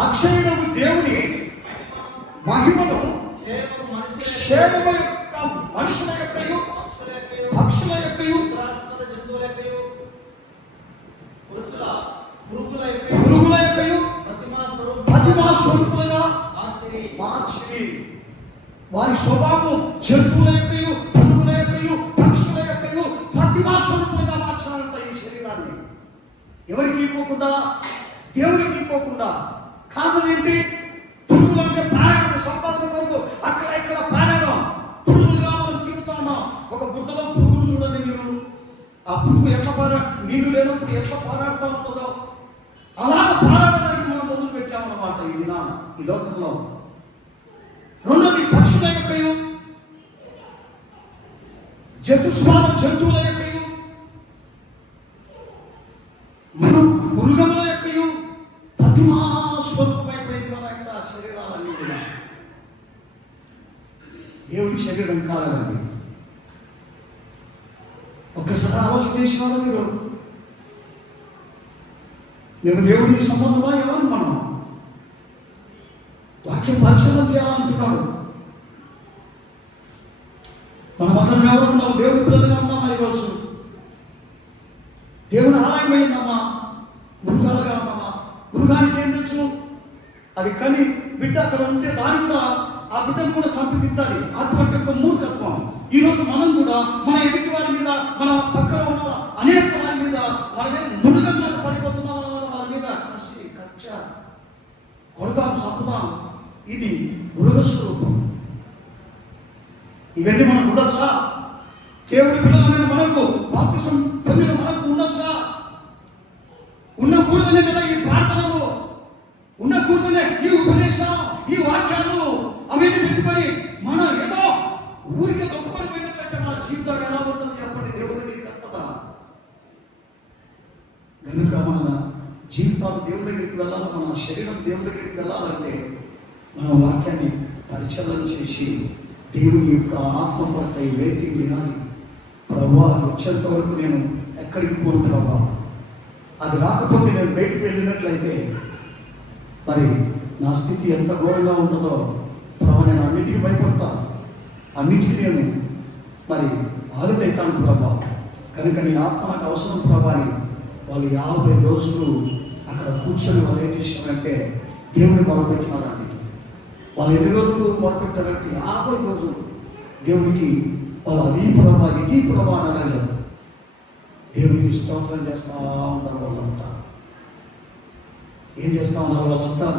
అక్షయుడకు దేవుని మహిమను మనుషుల యొక్కయు పక్షుల యొక్కయు పురుగుల యొక్కయు ప్రతిమా స్వరూపులుగా మార్చి వారి స్వభావం జంతువుల యొక్కయు పురుగుల యొక్కయు పక్షుల యొక్కయు ప్రతిమా స్వరూపులుగా మార్చాలంట ఈ శరీరాన్ని. ఎవరికి ఇవ్వకుండా, దేవునికి ఇవ్వకుండా. కారణం ఏంటి? పురుగులు అంటే పారాయణం, సంపాదన కొరకు అక్కడ ఇక్కడ పారాయణం. పురుగులుగా మనం తిరుగుతున్నాం. ఒక బుద్ధలో పురుగులు చూడండి మీరు. ఆ పురుగు ఎట్లా నీరు లేనప్పుడు ఎట్లా పారాడుతూ ఉంటుందో అలా పారాడడానికి మనం మొదలు పెట్టామన్నమాట ఈ లోకంలో. రెండోది పక్షుల యొక్కయు జంతువుల యొక్కయు మృగముల యొక్కయు ప్రతిమా స్వరూపమైపోయింది మన యొక్క శరీరాలన్నీ కూడా. దేవుడి శరీరం కాదండి. ఒక్కసారి ఆలోచన చేసినారు మీరు? నేను దేవుడికి సంబంధమా? ఎవరు మనం? వాక్యం పరిశీలన చేయాలంటున్నాడు. మనమందరం ఎవరు ఉన్నాం? దేవుడి పిల్లలుగా ఉన్నామా? ఈరోజు దేవుని ఆలయమై ఉన్నామా? మృగాలుగా ఉన్నామా? మృగానికి ఏం తెలుసు? అది కని బిడ్డ అక్కడ ఉంటే దాన్ని కూడా ఆ బిడ్డను కూడా సంప్రదించాలి. అటువంటి ఒక మూర్ఖత్వం. ఈరోజు మనం కూడా మన ఎదుటి వారి మీద, మన పక్కన ఉన్న అనేక వారి మీద మనమే మృగంగా పడిపోతున్నాం. వాళ్ళ మీద కసి కక్ష కొడదాం, చంపుదాం. ఇది మృగ స్వరూపం. ఇవన్నీ మనం ఉండొచ్చా? దేవుడి పిల్లలమైన మనకు బాప్తిసం పొందిన మనకు ఉండొచ్చా? ఉండకూడదనే కదా ఈ ప్రార్థనలు, ఉండకూడదనే ఈ ఉపదేశం, ఈ వాక్యాలు అవన్నీ పెట్టుకొని మనం ఏదో ఊరికి దొక్కుని పోయినట్లయితే మన జీవితం ఎలా ఉంటుంది? చెప్పండి. దేవుడికి కర్తదా? కనుక మన జీవితాలు దేవుడి దగ్గరికి వెళ్ళాలి, మన శరీరం దేవుడి దగ్గరికి వెళ్ళాలంటే మన వాక్యాన్ని పరిశీలన చేసి దేవుని యొక్క ఆత్మ కొరకై వేచి వినాలి. ప్రభువా వచ్చేంత వరకు నేను ఎక్కడికి పోను ప్రభా, అది రాకపోతే నేను బయటికి వెళ్ళినట్లయితే మరి నా స్థితి ఎంత ఘోరంగా ఉంటుందో ప్రభు, నేను అన్నిటికీ భయపడతాను, అన్నిటికీ నేను మరి బాధపడతాను ప్రభా. కనుక నీ ఆత్మ నాకు అవసరం ప్రభా అని వాళ్ళు 50 రోజులు అక్కడ కూర్చొని వాళ్ళు ఏం చేశారంటే దేవుని మొరపెట్టినారండి. వాళ్ళు ఎన్ని రోజులు మొరపెట్టారంటే 50 రోజులు దేవునికి వాళ్ళు అది ప్రభా ఇది ప్రభా అని అనలేదు. దేవునికి స్తోత్రం చేస్తూ ఉన్నారు వాళ్ళంతా. ఏం చేస్తూ ఉన్నారు వాళ్ళంతా?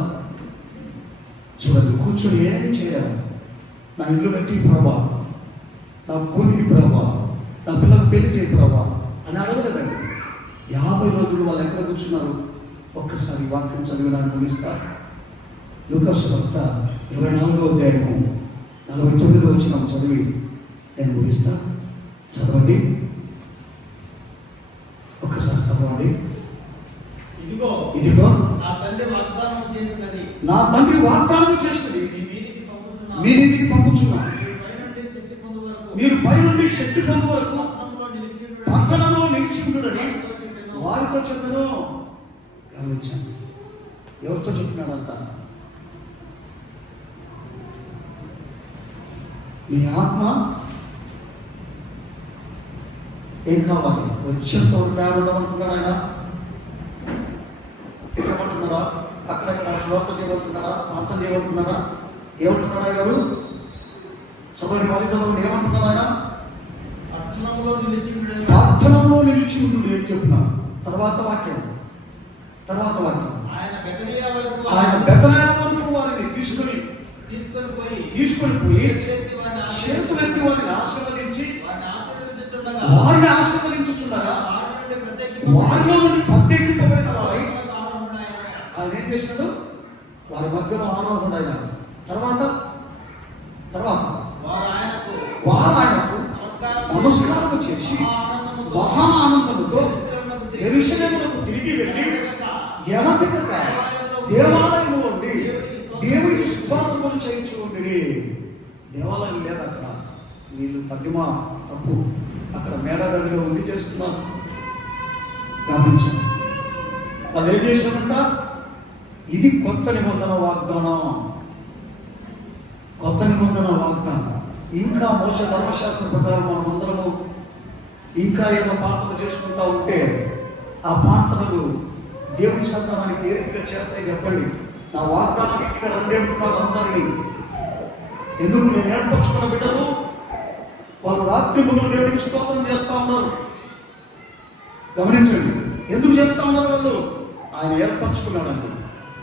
చూడండి, కూర్చొని ఏమి చేయాలి? నా ఇల్లు కట్టి ప్రభా, నా భూమికి ప్రభా, నా పిల్లలకు పెళ్లి చేయి ప్రభా అని అడగలేదండి. 50 రోజులు వాళ్ళు ఎక్కడ కూర్చున్నారు? ఒక్కసారి వాక్యం చదివడానికి ముగిస్తారు. లూకాసు వార్త 24వ అధ్యాయము 49వ వచనం చదివి నేను ముగిస్తాను. చదవండి, ఒక్కసారి చదవండి. ఇదిగో నా తండ్రి వాగ్దానం చేసినది, నా తండ్రి వాగ్దానం చేసినది మీ మీదికి పంపుచున్నాను. మీరు పైనుండి శక్తి పొందు వరకు పట్టణంలో నిలిచిపోండి వారితో చెప్పను. గమనించండి, ఎవరితో చెప్పినాడంట? మీ ఆత్మ ఏం కావాలి? వచ్చేంత ఉండమంటున్నాడు ఆయన. తిరగమంటున్నాడా? అక్కడక్కడ శ్లోకం చేయమంటున్నాడా? ప్రార్థన చేయమంటున్నాడా? ఏమంటున్నాడా గారు? చదవని వారి చదవని ఏమంటున్నాడు ఆయన? ప్రార్థనలో నిలిచి ఉండు ఏం చెప్తున్నాను. తర్వాత వాక్యం ఆయన బెతనియా వరకు వారిని తీసుకొని పోయి చేతులెత్తి వారిని ఆశీర్వదించి వారిని ఆశీర్వదించుచుండగా వారిలో నుండి ప్రత్యేకింపబడిన వారై ఆయన ఏం చేసినాడు? వారి మధ్యలో ఆరోహణ అయినా తర్వాత వారు ఆయనకు నమస్కారం చేసి మహా ఆనందముతో యెరూషలేమునకు తిరిగి వెళ్ళి ఎనతికక దేవాలయంలో ఉండి దేవుడికి స్తుతిపనులు చేయించు ఉండి. దేవాలయం లేదు అక్కడ, వీళ్ళు తగ్గిమా తప్పు అక్కడ మేడగదిలో ఉండి చేస్తున్నారు. గమనించండి, వాళ్ళు ఏం చేశారంట? ఇది కొత్త నిబంధన వాగ్దానం. కొత్త నిబంధన వాగ్దానం. ఇంకా మోస ధర్మశాస్త్ర ప్రకారం మనం అందరము ఇంకా ఏదో ప్రార్థన చేసుకుంటా ఉంటే ఆ ప్రార్థనలు దేవుని సంతానానికి ఏ రీతిగా చేస్తాయి చెప్పండి. నా వాగ్దానం ఇంకా రెండేంటున్నారు అందరినీ. ఎందుకు? నేను ఏర్పరచుకున్న బిడ్డలు వాళ్ళు రాత్రి ముగ్గురు దేవుడికి స్తోత్రం చేస్తా ఉన్నారు. గమనించండి, ఎందుకు చేస్తా ఉన్నారు వాళ్ళు? ఆయన ఏర్పరచుకున్నాడండి.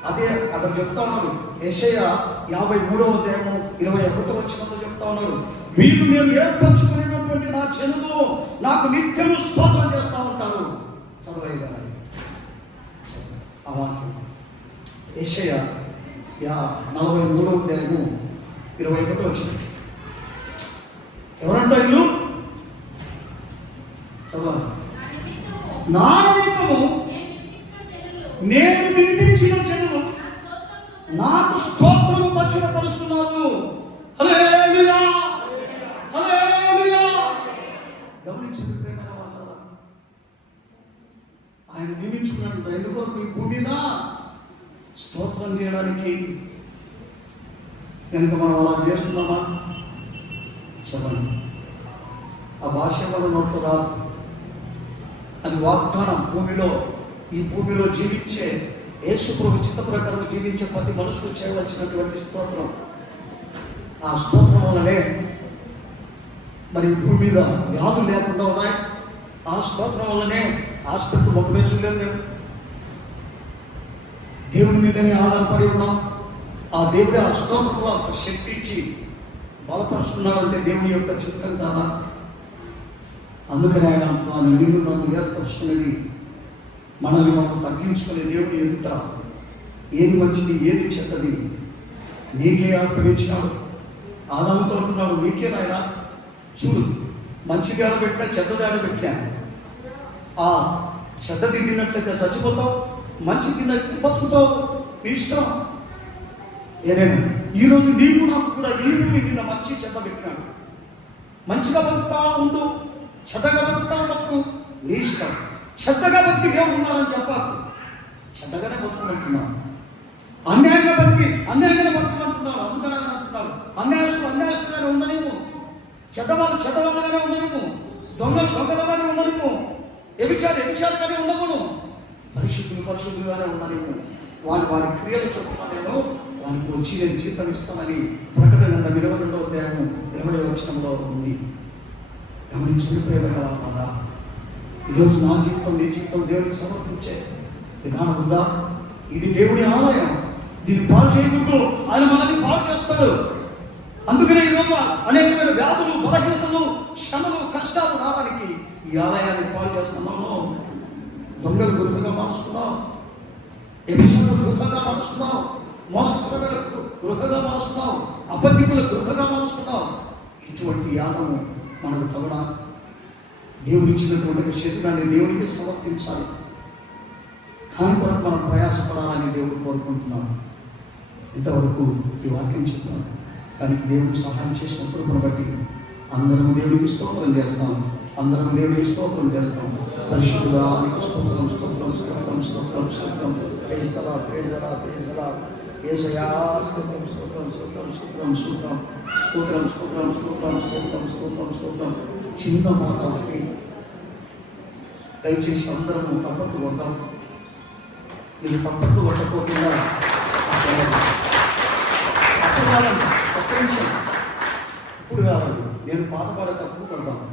అదే అక్కడ చెప్తా ఉన్నారు. యెషయా 53వ అధ్యాయము 21వ వచనంలో చెప్తా ఉన్నారు, వీళ్ళు నేను ఏర్పరచుకునేటువంటి నా జనులు నాకు నిత్యము స్తోత్రం చేస్తా ఉంటారు. చదవయ్య ఆ వాక్యం యెషయా 43వ అధ్యాయము 21వ వచనం. ఎవరంట ఇల్లు? చదవాలి. నా నిమిత్తము నేను వినిపించిన జనులు నాకు స్తోత్రము పరచుతున్నారు. హల్లెలూయా హల్లెలూయా. గమనించండి ప్రేమ వాళ్ళారా, ఆయన నియమించుకున్నాడు ఎందుకో మీ భూమిన స్తోత్రం చేయడానికి. కనుక మనం అలా చేస్తున్నామా? చెప్పండి. ఆ భాష మన నోట్లో రాదు. అది వాగ్దానం. ఈ భూమిలో జీవించే యేసు ప్రభు చిత్త ప్రకారం జీవించే ప్రతి మనుషులు చేయవలసినటువంటి స్తోత్రం. ఆ స్తోత్రం వల్లనే మరి భూమి మీద వ్యాధులు లేకుండా ఉన్నాయి. ఆ స్తోత్రం వల్లనే హాస్పిటల్ ఒక రోజు లేదు. దేవుని మీదనే ఆధారపడి ఉన్నాం. ఆ దేవుడే ఆ స్తోత్రంలో అంత శక్తి ఇచ్చి బలపరుస్తున్నాడంటే దేవుని యొక్క చిత్తం కాదా? అందుకని ఆయన అంటున్నాను, నిన్ను నన్ను ఏర్పరుచుకునేది మనల్ని మనం తగ్గించుకునే దేవుని ఎదుట ఏది మంచిది ఏది చెడ్డది నీకే అర్పణించినాడు. ఆదాముతో అంటున్నాడు, నీకే నాయన చూడు, మంచిది ఆడబెట్టినా చెడ్డది ఆడబెట్టాను. ఆ చెడ్డది తిన్నట్లయితే చచ్చిపోతావు, మంచి తిన్నట్టు బతుకుతావు, నీ ఇష్టం ఏదైనా. ఈరోజు నీకు నాకు కూడా నిన్న మంచి చెడ్డ పెట్టినాడు. మంచిగా బతుకుతా ఉండు, చెడ్డగా బతుకుతా బతుకు, నీ ఇష్టం. చెడ్డగా బతికి దేవుడు ఉన్నాడని చెప్పాలి. చెడ్డగానే బతుకుమంటున్నాడు. అన్యాయంగా బతుకుమంటున్నాడు. అందుకనే అంటున్నాడు, అన్యాయస్తుగానే ఉండనిము, చెడ్డవాళ్ళగానే ఉండనిము, దొంగలుగానే ఉండనిము, వ్యభిచారిగానే ఉండకును, పరిశుద్ధులుగానే ఉండనిము. వారి క్రియలు చొప్పున నేను వారికి వచ్చి నేను జీతం ఇస్తానని ప్రకటన 22వ అధ్యాయం 20వ వచనంలో ఉంది. గమనించిన ప్రేమైన వాళ్ళ ఈరోజు నా జీవితం, నీ జీవితం దేవుడికి సమర్పించే విధానం ఉందా? ఇది దేవుని ఆలయం, దీన్ని పాలు చేయకూడదు. ఆయన మనల్ని పాలు చేస్తాడు. అందుకనే ఈరోజు అనేకమైన వ్యాధులు, బలహీనతలు, శ్రమలు, కష్టాలు రావడానికి ఈ ఆలయాన్ని పాలు చేస్తున్నాము. దొంగలు గురువుగా మారుస్తున్నాం, ఎపిసోడ్ గృహగా మారుస్తున్నాం, మోసపోయిన గృహగా మారుస్తున్నాం, అబద్ధికుల గృహగా మారుస్తున్నాం. ఇటువంటి యాగము మనకు తగునా? దేవుడు ఇచ్చినటువంటి శరీరాన్ని దేవుడికి సమర్పించాలి. దాని కొరకు మనం ప్రయాసపడాలని దేవుడు కోరుకుంటున్నాడు. ఇంతవరకు ఈ వాక్యం చెప్తున్నాను. దానికి దేవుడు సహాయం చేసినప్పుడు బట్టి అందరం దేవుడికి స్తోత్రం చేస్తాం. పరిశుద్ధుడా నీకు స్తోత్రం. యేసయ్యా స్తోత్రం. చిన్న మాటలకి దయచేసి అందరము తప్పట్లు కొడతాం. మీరు తప్పట్లు కొట్టకపోకుండా ఒక్క నిమిషం ఇప్పుడు కావాలి. నేను పాట పాడేటప్పుడు కొడతాను.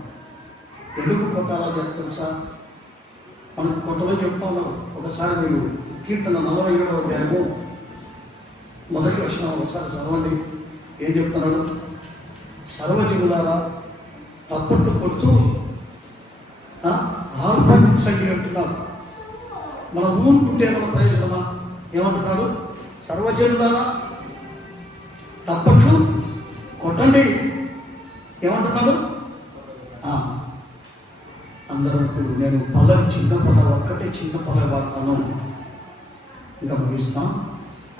ఎందుకు కొట్టాలో తెలుసా? మనం కొట్టలో చెప్తాను. ఒకసారి మీరు కీర్తన 47వ అధ్యాయము 1వ వచనం ఒకసారి చదవండి. ఏం చెప్తున్నాడు? సర్వజనులారా తప్పట్లు కొడుతూ ఆర్భటించండి అంటున్నాడు. మన ఊరుకుంటే మన ప్రయోజనమా? ఏమంటున్నాడు? సర్వజనులారా తప్పట్లు కొట్టండి. ఏమంటున్నాడు? అందరూ నేను చిన్న పల ఒక్కటే చిన్న పల వాడతాను. ఇంకా ముగిస్తాం.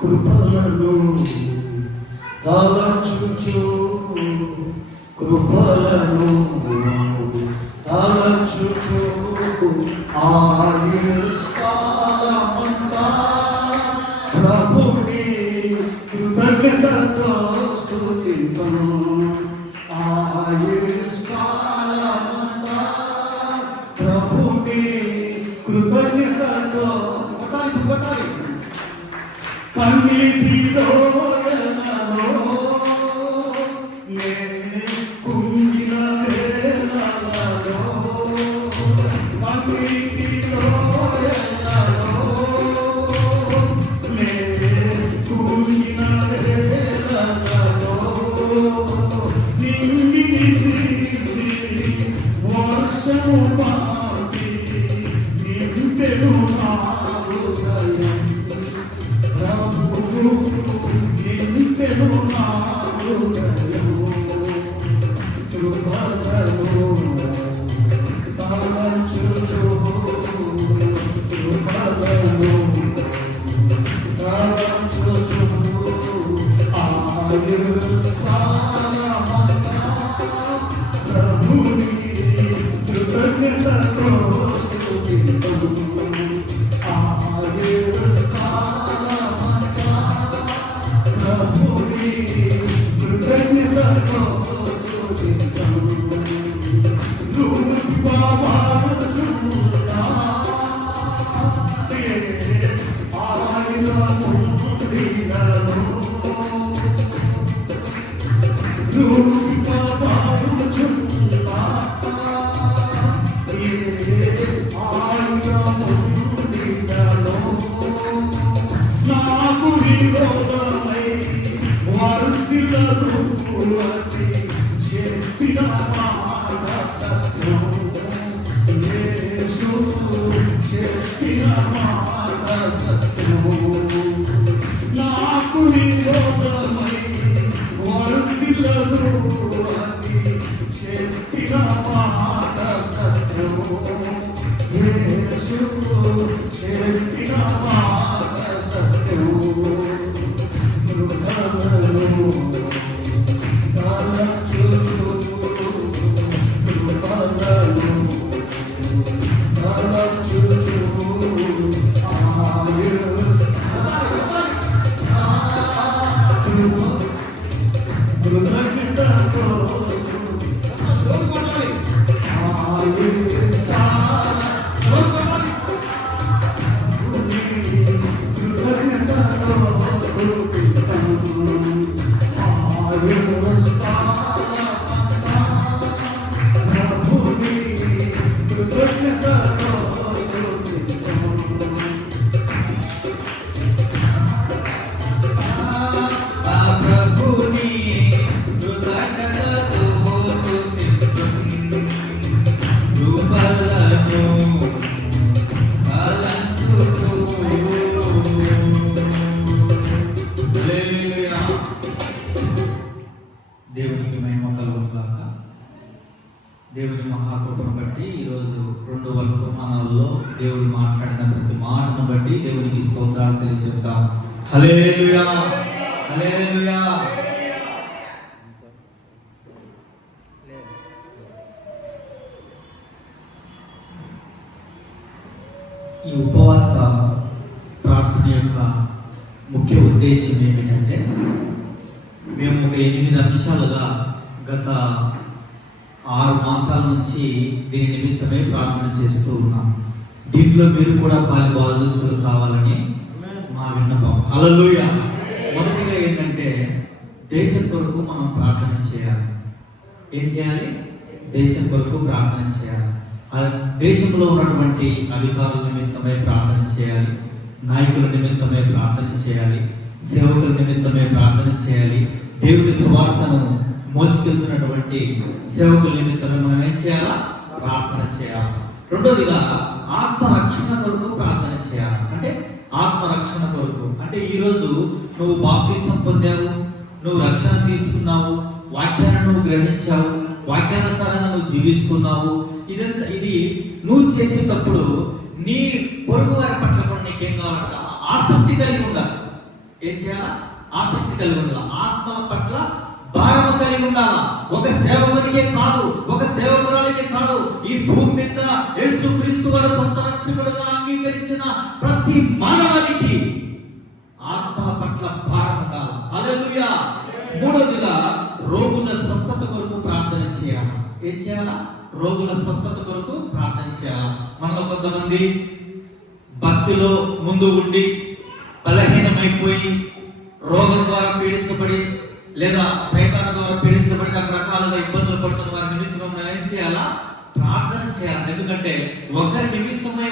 కృపలను తలచుచు ఆయుష్కాలమంతా ప్రభుని కృతజ్ఞతతో స్తుతింతును. ఆయుష్కాలమంతా ప్రభుని కృతజ్ఞతతో కొట్టాలి. కన్నీటిలో కుంగిన వేళలలో కన్నీటిలో కుంగిన వేళలలో నింగిని చీల్చి వర్షము పాటి నింపెను నా హృదయం. ప్రభువు నింపెను నా హృదయం. కృపలను తలచుచు ఆయుష్కాలమంతా ప్రభుని కృతజ్ఞతతో స్తుతింతును. ఆయుష్కాలమంతా ప్రభుని కృతజ్ఞతతో స్తుతింతును. దేవునికి మహిమ కలుగును గాక. దేవుని మహాకృపను బట్టి ఈరోజు 2 వర్తమానాల్లో దేవుడు మాట్లాడిన ప్రతి మాటను బట్టి దేవునికి స్తోత్రాలు తెలియజెప్తాం. హల్లెలూయా, హల్లెలూయా. ఈ ఉపవాస ప్రార్థన యొక్క ముఖ్య ఉద్దేశం ఏమిటంటే, మేము ఒక 8 అంశాలుగా గత 6 మాసాల నుంచి దీని నిమిత్తమే ప్రార్థన చేస్తూ ఉన్నాం. దీంట్లో మీరు కూడా పాలుభాగస్తులు కావాలని మా విన్నపం. హల్లెలూయా. మొదటిగా ఏంటంటే, దేశం కొరకు మనం ప్రార్థన చేయాలి. ఏం చేయాలి? దేశం కొరకు ప్రార్థన చేయాలి. ఆ దేశంలో ఉన్నటువంటి అధికారుల నిమిత్తమే ప్రార్థన చేయాలి, నాయకుల నిమిత్తమే ప్రార్థన చేయాలి, సేవకుల నిమిత్తమే ప్రార్థన చేయాలి, దేవుడి సువార్తను మోసుకెళ్తున్నటువంటి సేవకుల నిమిత్తమే మనం ఏం చేయాలా? ప్రార్థన చేయాలి. రెండోదిగా ఆత్మరక్షణ కొరకు ప్రార్థన చేయాలి. అంటే ఆత్మరక్షణ కొరకు అంటే, ఈరోజు నువ్వు బాప్తిసం పొందావు, నువ్వు రక్షణ తీసుకున్నావు, వాక్యాన్ని నువ్వు గ్రహించావు, వాక్యానుసారంగా నువ్వు జీవిస్తున్నావు. ఇది నువ్వు చేసేటప్పుడు నీ పొరుగు వారి పట్ల కూడా నీకేం కావాలంట? ఆసక్తి కలిగి ఉండాలి. ఏం చేయాలా? ఆసక్తి కలిగి ఉండాలి. ఆత్మల పట్ల భారము కలిగి ఉండాలి. ఒక సేవకునికే కాదు, ఒక సేవకురాలికే కాదు, ఈ భూమి మీద యేసుక్రీస్తు వారి సొంత రక్షకుడుగా అంగీకరించిన ప్రతి మానవానికి ఆత్మల పట్ల భారం ఉండాలి. హల్లెలూయా. మూడోదిగా రోగుల స్వస్థత కొరకు ప్రార్థన చేయాలి. ఏం చేయాలా? రోగుల స్వస్థత కొరకు ప్రార్థన చేయాలి. మనలో కొంతమంది భక్తిలో ముందు ఉండి బలహీనమైపోయి రోగం ద్వారా పీడించబడి లేదా సైతాను ద్వారా పీడించబడి రకరకాలుగా ఇబ్బందులు పడుతున్న వారి నిమిత్తం మనం ఏం చేయాలా? ప్రార్థన చేయాలి. ఎందుకంటే ఒకరి నిమిత్తమై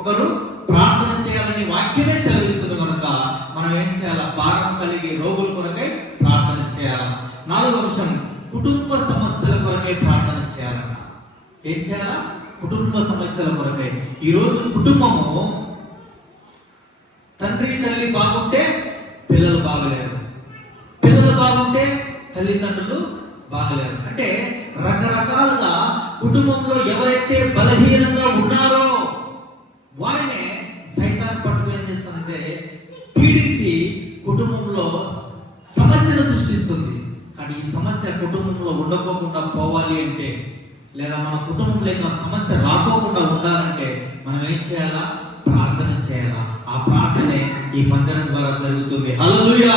ఒకరు ప్రార్థన చేయాలని వాక్యమే సెలవిస్తుంది కనుక మనం ఏం చేయాలా? భారం కలిగి రోగుల కొరకై ప్రార్థన చేయాలి. 4వ అంశం, కుటుంబ సమస్యల కొరకై ప్రార్థన చేయాలన్న. ఏం చేయాలా? కుటుంబ సమస్యల కొరకై. ఈరోజు కుటుంబము తండ్రి తల్లి బాగుంటే పిల్లలు బాగలేరు, పిల్లలు బాగుంటే తల్లిదండ్రులు బాగలేరు. అంటే రకరకాలుగా కుటుంబంలో ఎవరైతే బలహీనంగా ఉన్నారో వారినే సైతాన్ పట్టుకుని ఏం చేస్తుందంటే పీడించి కుటుంబంలో సమస్యను సృష్టిస్తుంది. కానీ ఈ సమస్య కుటుంబంలో ఉండకోకుండా పోవాలి అంటే, లేదా మన కుటుంబంలో ఇంకా సమస్య రాకోకుండా ఉండాలంటే మనం ఏం చేయాలా? ప్రార్థన చేయాలా. ఆ ప్రార్థనే ఈ మందిరం ద్వారా జరుగుతుంది. హల్లెలూయా.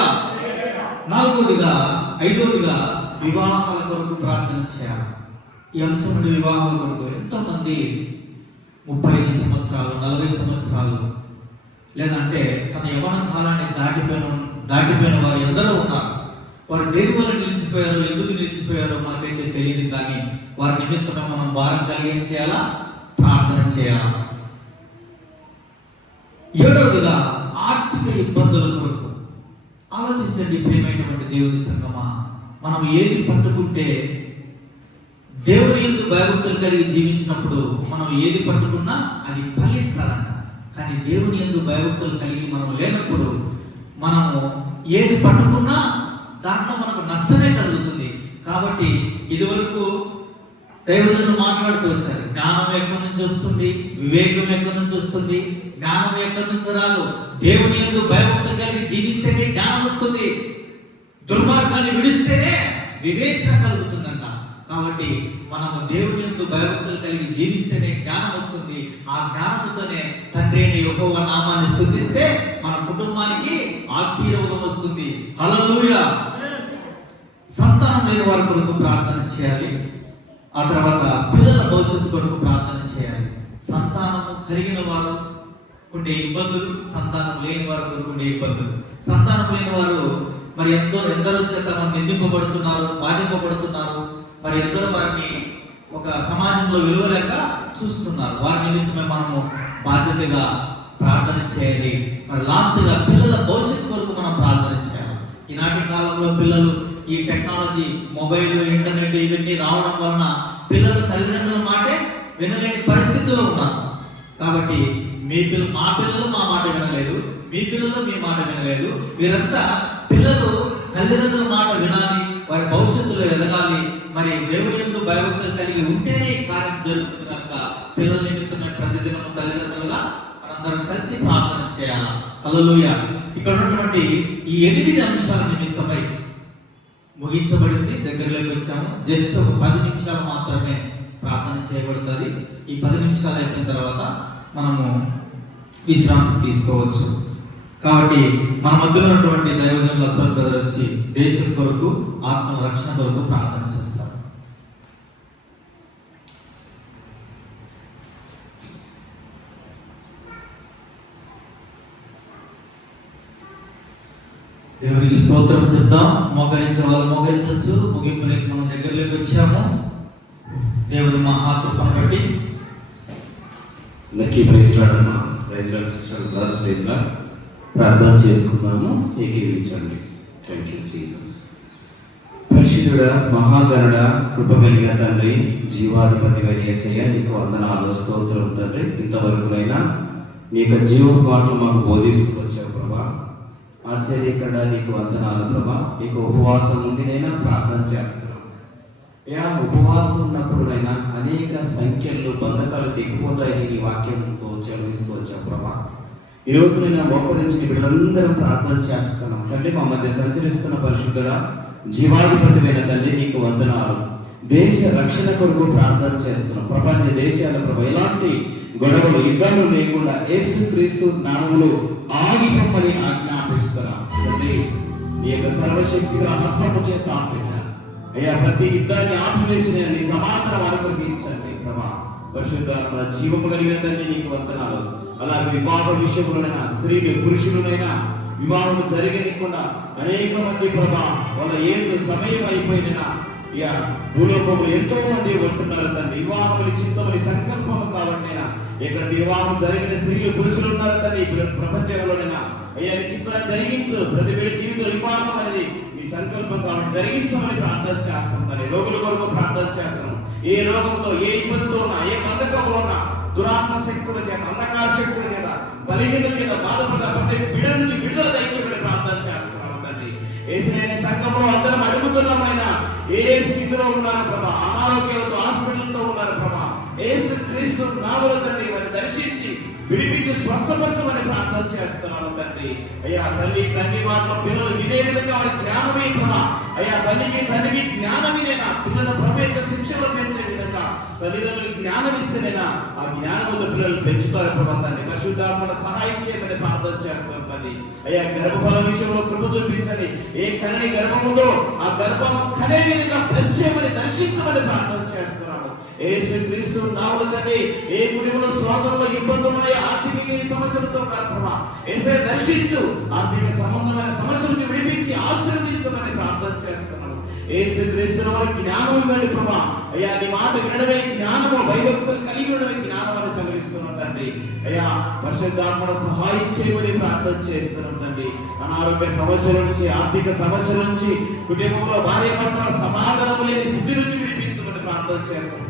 5వదిగా వివాహాల కొరకు ప్రార్థన చేయాలి. ఈ అంశం వివాహాల కొరకు ఎంతో మంది 35 సంవత్సరాలు 40 సంవత్సరాలు లేదంటే తన యవ్వన కాలాన్ని దాటిపోయిన వారు ఎందరో ఉన్నారు. వారు దేని వల్ల నిలిచిపోయారో, ఎందుకు నిలిచిపోయారో మనకైతే తెలియదు. కానీ వారి నిమిత్తమే మనం భారం కలిగి ఏం చేయాలా? ప్రార్థన చేయాలి. 7వదిగా ఆర్థిక ఇబ్బందుల కొరకు ఆలోచించండి. ప్రియమైనటువంటి దేవుని సంగమా, మనం ఏది పట్టుకుంటే దేవుని యందు భయభక్తులు కలిగి జీవించినప్పుడు మనం ఏది పట్టుకున్నా అది ఫలిస్తారంట. కానీ దేవుని యందు భయభక్తులు కలిగి మనం లేనప్పుడు మనము ఏది పట్టుకున్నా దాంట్లో మనకు నష్టమే కలుగుతుంది. కాబట్టి ఇదివరకు దైవజనులు మాట్లాడుతూ వచ్చారు, జ్ఞానం ఎక్కడి నుంచి వస్తుంది, వివేకం ఎక్కడి నుంచి వస్తుంది, జ్ఞానం ఎక్కడి నుంచి రాదు. దేవుని యందు భయభక్తులు కలిగి జీవిస్తేనే జ్ఞానం వస్తుంది, దుర్మార్గాన్ని విడిస్తేనే వివేచన కలుగుతుందంట. కాబట్టి మనము దేవుని యందు భయభక్తులు కలిగి జీవిస్తేనే జ్ఞానం వస్తుంది. ఆ జ్ఞానంతోనే తండ్రి అయిన యెహోవా నామాన్ని స్తుతిస్తే మన కుటుంబానికి ఆశీర్వాదం వస్తుంది. హల్లెలూయా. సంతానం లేని వారి కొరకు ప్రార్థన చేయాలి. ఆ తర్వాత పిల్లల భవిష్యత్తు కొరకు ప్రార్థన చేయాలి. సంతానము కలిగిన వారు ఉండే ఇబ్బందులు, సంతానం లేని వారి కొరకు ఉండే ఇబ్బందులు. సంతానం లేని వారు మరి ఎందరో చేత నిందింపబడుతున్నారు, బాధింపబడుతున్నారు. మరి ఎందరో వారిని ఒక సమాజంలో విలువలేక చూస్తున్నారు. వారి నిమిత్తమే మనము బాధ్యతగా ప్రార్థన చేయాలి. మరి లాస్ట్ గా పిల్లల భవిష్యత్తు కొరకు మనం ప్రార్థన చేయాలి. ఈనాటి కాలంలో పిల్లలు ఈ టెక్నాలజీ, మొబైల్, ఇంటర్నెట్ ఇవన్నీ రావడం వలన పిల్లలు తల్లిదండ్రుల మాటే వినలేని పరిస్థితిలో ఉన్నారు. కాబట్టి మా పిల్లలు మా మాట వినలేదు, మీ పిల్లలు మీ మాట వినలేదు. వీరంతా పిల్లలు తల్లిదండ్రుల మాట వినాలి, వారి భవిష్యత్తులో ఎదగాలి. మరి దేవుని యందు భయభక్తులు కలిగి ఉంటేనే ఈ కార్యం జరుగుతుంది. కనుక పిల్లల నిమిత్తమే ప్రతిదినము తల్లిదండ్రులుగా మనందరం కలిసి ప్రార్థన చేయాలి. హల్లెలూయా. ఇక్కడ ఉన్నటువంటి ఈ 8 అంశాల నిమిత్తమై ముగించబడింది. దగ్గరలోకి వచ్చాము. జస్ట్ ఒక 10 నిమిషాలు మాత్రమే ప్రార్థన చేయబడుతుంది. ఈ 10 నిమిషాలు అయిపోయిన తర్వాత మనము విశ్రాంతి తీసుకోవచ్చు. కాబట్టి మన మధ్యలో ఉన్నటువంటి దైవజనులు అసలు బ్రదర్ వచ్చి దేశం కొరకు, ఆత్మ రక్షణ కొరకు ప్రార్థన చేస్తారు. దేవునికి స్తోత్రం చెప్తాం. మోకరించే వాళ్ళు మోకరించవచ్చు. ముగింపులోకి మనం దగ్గరలోకి వచ్చాము. దేవుని మహాకృపను బట్టి అందరికీ praise lord, praise lord sister brothers, praise lord. ప్రార్థన చేసుకుందాము, ఏకీవించండి. Thank you Jesus. పరిశుద్ధుడా, మహాగణుడా, కృప కలిగిన తండ్రి, జీవాధిపతి యేసయ్య, నీకు వందనాలు, స్తోత్రం తండ్రి. ఇంతవరకునైనా నీ యొక్క జీవ మాటలు మాకు బోధిస్తూ వచ్చావు ప్రభా. ఆశ్చర్యకర నీకు వందనాలు ప్రభా. నీకు ఉపవాసం ఉంది నైనా ప్రార్థన చేస్తున్నాం. ఉపవాసం ఉన్నప్పుడునైనా అనేక సంఖ్యల్లో బంధకాలు తెగిపోతాయని నీ వాక్యంతో చదివిస్తూ వచ్చావు ప్రభా. ఈ రోజు నేను మోకరించి వీళ్ళందరం ప్రార్థన చేస్తున్నాం తండ్రి. మా మధ్య సంచరిస్తున్న పరిశుద్ధుడా, జీవాధిపతిమైన తండ్రి, నీకు వందనాలు. దేశ రక్షణ కొరకు ప్రార్థన చేస్తున్నాం. ప్రపంచ దేశాల ప్రభు ఎలాంటి గొడవలు, యుద్ధాలు లేకుండా యేసుక్రీస్తు నామములో ఆగిపోమని ఆజ్ఞాపిస్తున్నాం తండ్రి. నీ యొక్క సర్వశక్తిగా హస్తము చేత ఆపిన అయ్యా, ప్రతి యుద్ధాన్ని ఆపివేసిన నీ సమాధానం అనుగ్రహించండి ప్రభా. పరిశుద్ధాత్మ జీవము కలిగిన తండ్రి, నీకు వందనాలు. అలాగే వివాహ విషయంలోనైనా స్త్రీలు పురుషులనైనా వివాహం జరగనికుండా అనేక మంది ప్రభా వాళ్ళ ఏజ్ సమయం అయిపోయినా భూలోకంలో ఎంతో మంది ఉంటున్నారు తండ్రి. వివాహం నిశ్చితమని సంకల్పం కాబట్టి ఇక్కడ వివాహం జరిగిన స్త్రీలు పురుషులు ఉన్నారు తండ్రి. ప్రపంచంలోనైనా అయ్యా నిశ్చితాన్ని జరిగించు. ప్రతి వేళ జీవిత వివాహం అనేది నీ సంకల్పం కాబట్టి జరిగించమని ప్రార్థన చేస్తాం తండ్రి. రోగుల కొరకు ప్రార్థన చేస్తాం. ఏ రోగంతో, ఏ ఇబ్బందితో ఉన్నా, ఏ బంధకంలో ఉన్నా, దురాత్మ శక్తుల చేత, అంధకార శక్తుల చేత, బలహీనత చేత బాధపడ్డ ప్రతి బిడ్డ నుంచి విడుదల దయచేయమని ప్రార్థన చేస్తున్నాం తండ్రి. యేసయ్య సంఘంలో అందరం అడుగుతున్నామైనా ఏ స్థితిలో ఉన్నారు ప్రభా, అనారోగ్యాలతో హాస్పిటల్తో ఉన్నారు ప్రభా, యేసు క్రీస్తు నామములో తండ్రి వారిని దర్శించి విడిపించి స్వస్థపరచమని ప్రార్థన చేస్తున్నాను తండ్రి. అయ్యా తల్లి తండ్రి మాత్రం పిల్లలు వినే విధంగా వారి జ్ఞానమే ప్రభా. అయ్యా తల్లికి తండ్రికి జ్ఞానమేనా పిల్లల ప్రభు యొక్క శిక్షలో పెంచే విధంగా తల్లిదండ్రులకు జ్ఞానం ఇస్తేనేనా ఆ జ్ఞానంతో పిల్లలు పెంచుతారు ప్రభా తండ్రి. పరిశుద్ధాత్మ సహాయం చేయమని ప్రార్థన చేస్తున్నాం తండ్రి. అయ్యా గర్భఫలం విషయంలో కృప చూపించండి. ఏ కనని గర్భం ఉందో ఆ గర్భం కనే విధంగా పెంచేమని దర్శించమని ప్రార్థన చేస్తున్నాము. యేసు క్రీస్తు నామములో తండ్రి ఏ కుటుంబంలో సోదరుల ఇబ్బందులు, ఆర్థిక సమస్యలతో ప్రభా యేసయ్య దర్శించు. ఆర్థిక సంబంధమైన సమస్యల నుంచి విడిపించి ఆశీర్వదించమని ప్రార్థన చేస్తున్నాము. యేసు క్రీస్తు నామములో జ్ఞానం ఇవ్వండి ప్రభా. అయ్యా నీ మాట వినడమే జ్ఞానము, భయభక్తులు కలిగి ఉండడమే జ్ఞానం అని సెలవిస్తున్నాం తండ్రి. అయ్యా పరిశుద్ధాత్మ సహాయం చేయమని ప్రార్థన చేస్తున్నాం తండ్రి. అనారోగ్య సమస్యల నుంచి, ఆర్థిక సమస్యల నుంచి, కుటుంబంలో భార్య భర్తల సమాధానం లేని స్థితి నుంచి విడిపించమని ప్రార్థన చేస్తున్నాం.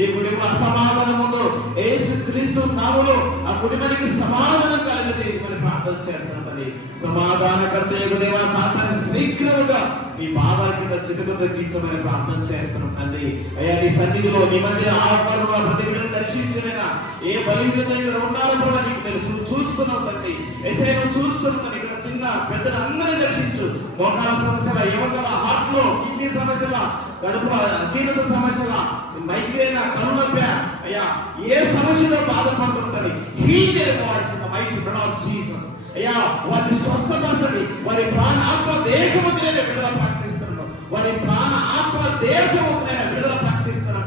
ఏ కుటుంబ అసమాధానం ఉందో యేసు క్రీస్తు నామములో ఆ కుటుంబానికి సమాధానం కలుగజేయమని ప్రార్థన చేస్తున్నాం తండ్రి. సమాధానకర్త యేసు దేవా, సాతాను శీఘ్రముగా నీ పాదాల కింద చితుకు తగ్గించమని ప్రార్థన చేస్తున్నాం తండ్రి. అయ్యా నీ సన్నిధిలో నీ మధ్య ఆహ్వానంగా ప్రతి బిడ్డను దర్శించలేనా ఏ బలహీనత ఇక్కడ ఉన్నారో కూడా నీకు తెలుసు, చూస్తున్నావు తండ్రి. యేసయ్యను చూస్తున్నావు. ఇక్కడ చిన్న పెద్దలు అందరినీ దర్శించు. మోకాల సమస్యల, యువకుల హార్ట్ లో, కిడ్నీ సమస్యల, కడుపు అకీలత సమస్యల, మైగ్రేన్, కనునొప్పి, అయ్యా ఏ సమస్యలో బాధపడుతుంటది heal their bodies in the mighty blood of Jesus. అయ్యా వారిని స్వస్థపరచండి. వారి ప్రాణ ఆత్మ దేహమునే విడుదల ప్రకటిస్తున్నాను. వారి ప్రాణ ఆత్మ దేహమునే విడుదల ప్రకటిస్తున్నాను.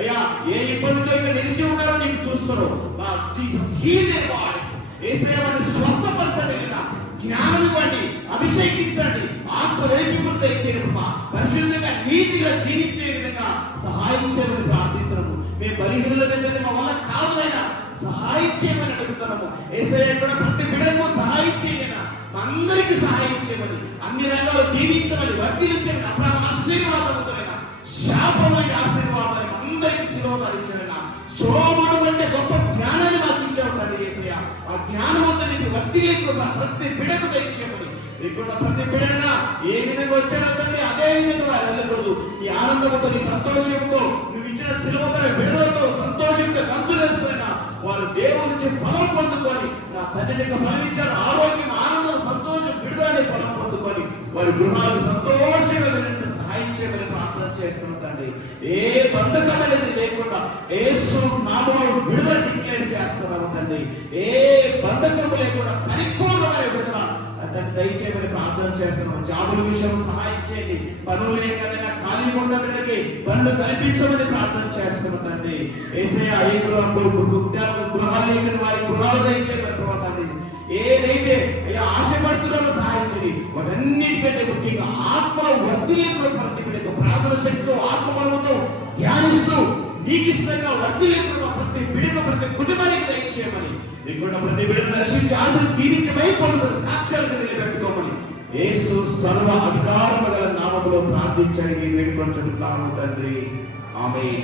అయ్యా ఏ ఇబ్బందితో నిలిచి ఉన్నారో నీకు చూస్తున్నావు. Jesus heal their bodies. యేసయ్యని స్వస్థపరచండి నాయన, జ్ఞానం ఇవ్వండి, అభిషేకించండి, ఆత్మ రేపింపులు దయచేయండి ప్రభా. పరిశుద్ధంగా నీతిగా జీవించే విధంగా సహాయం చేయమని ప్రార్థిస్తున్నాము. మేము బలహీనుల మీద మా వల్ల కాదునైనా సహాయం చేయమని అడుగుతున్నాము. యేసయ్య కూడా ప్రతి బిడ్డకు సహాయం చేయనా, అందరికీ సహాయం చేయమని, అన్ని రంగాలు దీవించమని, వర్తించమని, అప్పుడు ఆశీర్వాదంతోనైనా శాపమైన ఆశీర్వాదాన్ని అందరికీ శిరోధరించడైనా. సోమడు అంటే గొప్ప జ్ఞానాన్ని మాకు ఇచ్చావు తండ్రి యేసయ్య. ఆ జ్ఞానవంతుని వర్తి లేకుండా ప్రతి బిడకు దయచేయమని, లేకుండా ప్రతి బిడన ఏ విధంగా వచ్చారో తండ్రి అదే విధంగా వారు వెళ్ళకూడదు. ఈ ఆనందంతో, ఈ సంతోషంతో, నువ్వు ఇచ్చిన శిలువతల విడుదలతో సంతోషంతో గంతులు వేసుకున్నా వారు దేవుడి నుంచి ఫలం పొందుకొని, నా తండ్రి ఫలం ఇచ్చారు, ఆరోగ్యం, ఆనందం, సంతోషం, విడుదలని ఫలం పొందుకొని వారి గృహాలు సంతోషంగా వెళ్ళినట్టు సహాయం చేయమని ప్రార్థన చేస్తున్నాం తండ్రి. ఏ బంధకం అనేది లేకుండా యేసు నామములో విడుదల డిక్లేర్ చేస్తున్నాము తండ్రి. ఏ బంధకము లేకుండా పరిపూర్ణమైన విడుదల దయచేయమని ప్రార్థన చేస్తున్నాం. జాబుల విషయం సహాయం చేయండి, పనులు లేకైనా ఖాళీ ఉన్న బిడ్డకి పనులు కల్పించమని ప్రార్థన చేస్తున్నాం తండ్రి. యేసయ్య ఏ గృహాలు లేకని వారి గృహాలు దయచేయమని ప్రభావం. ఏదైతే ఆశపడుతున్నారో సహాయం చేయండి. వాటన్నిటికంటే ముఖ్యంగా ఆత్మలో వర్తిలేకులు ప్రతి బిడ్డకు ప్రార్థన శక్తితో, ఆత్మబలంతో ధ్యానిస్తూ నీకు ఇష్టంగా వర్తిలేకులు ప్రతి బిడ్డకు, ప్రతి కుటుంబానికి దయచేయమని, నీకున్న ప్రతి బిడ్డను దర్శించి ఆశలు తీర్చమై పొందుకొని సాక్ష్యాలను నిలబెట్టుకోమని యేసు సర్వ అధికారము గల నామములో ప్రార్థించని వేడుకొంచున్నాము తండ్రి. ఆమేన్.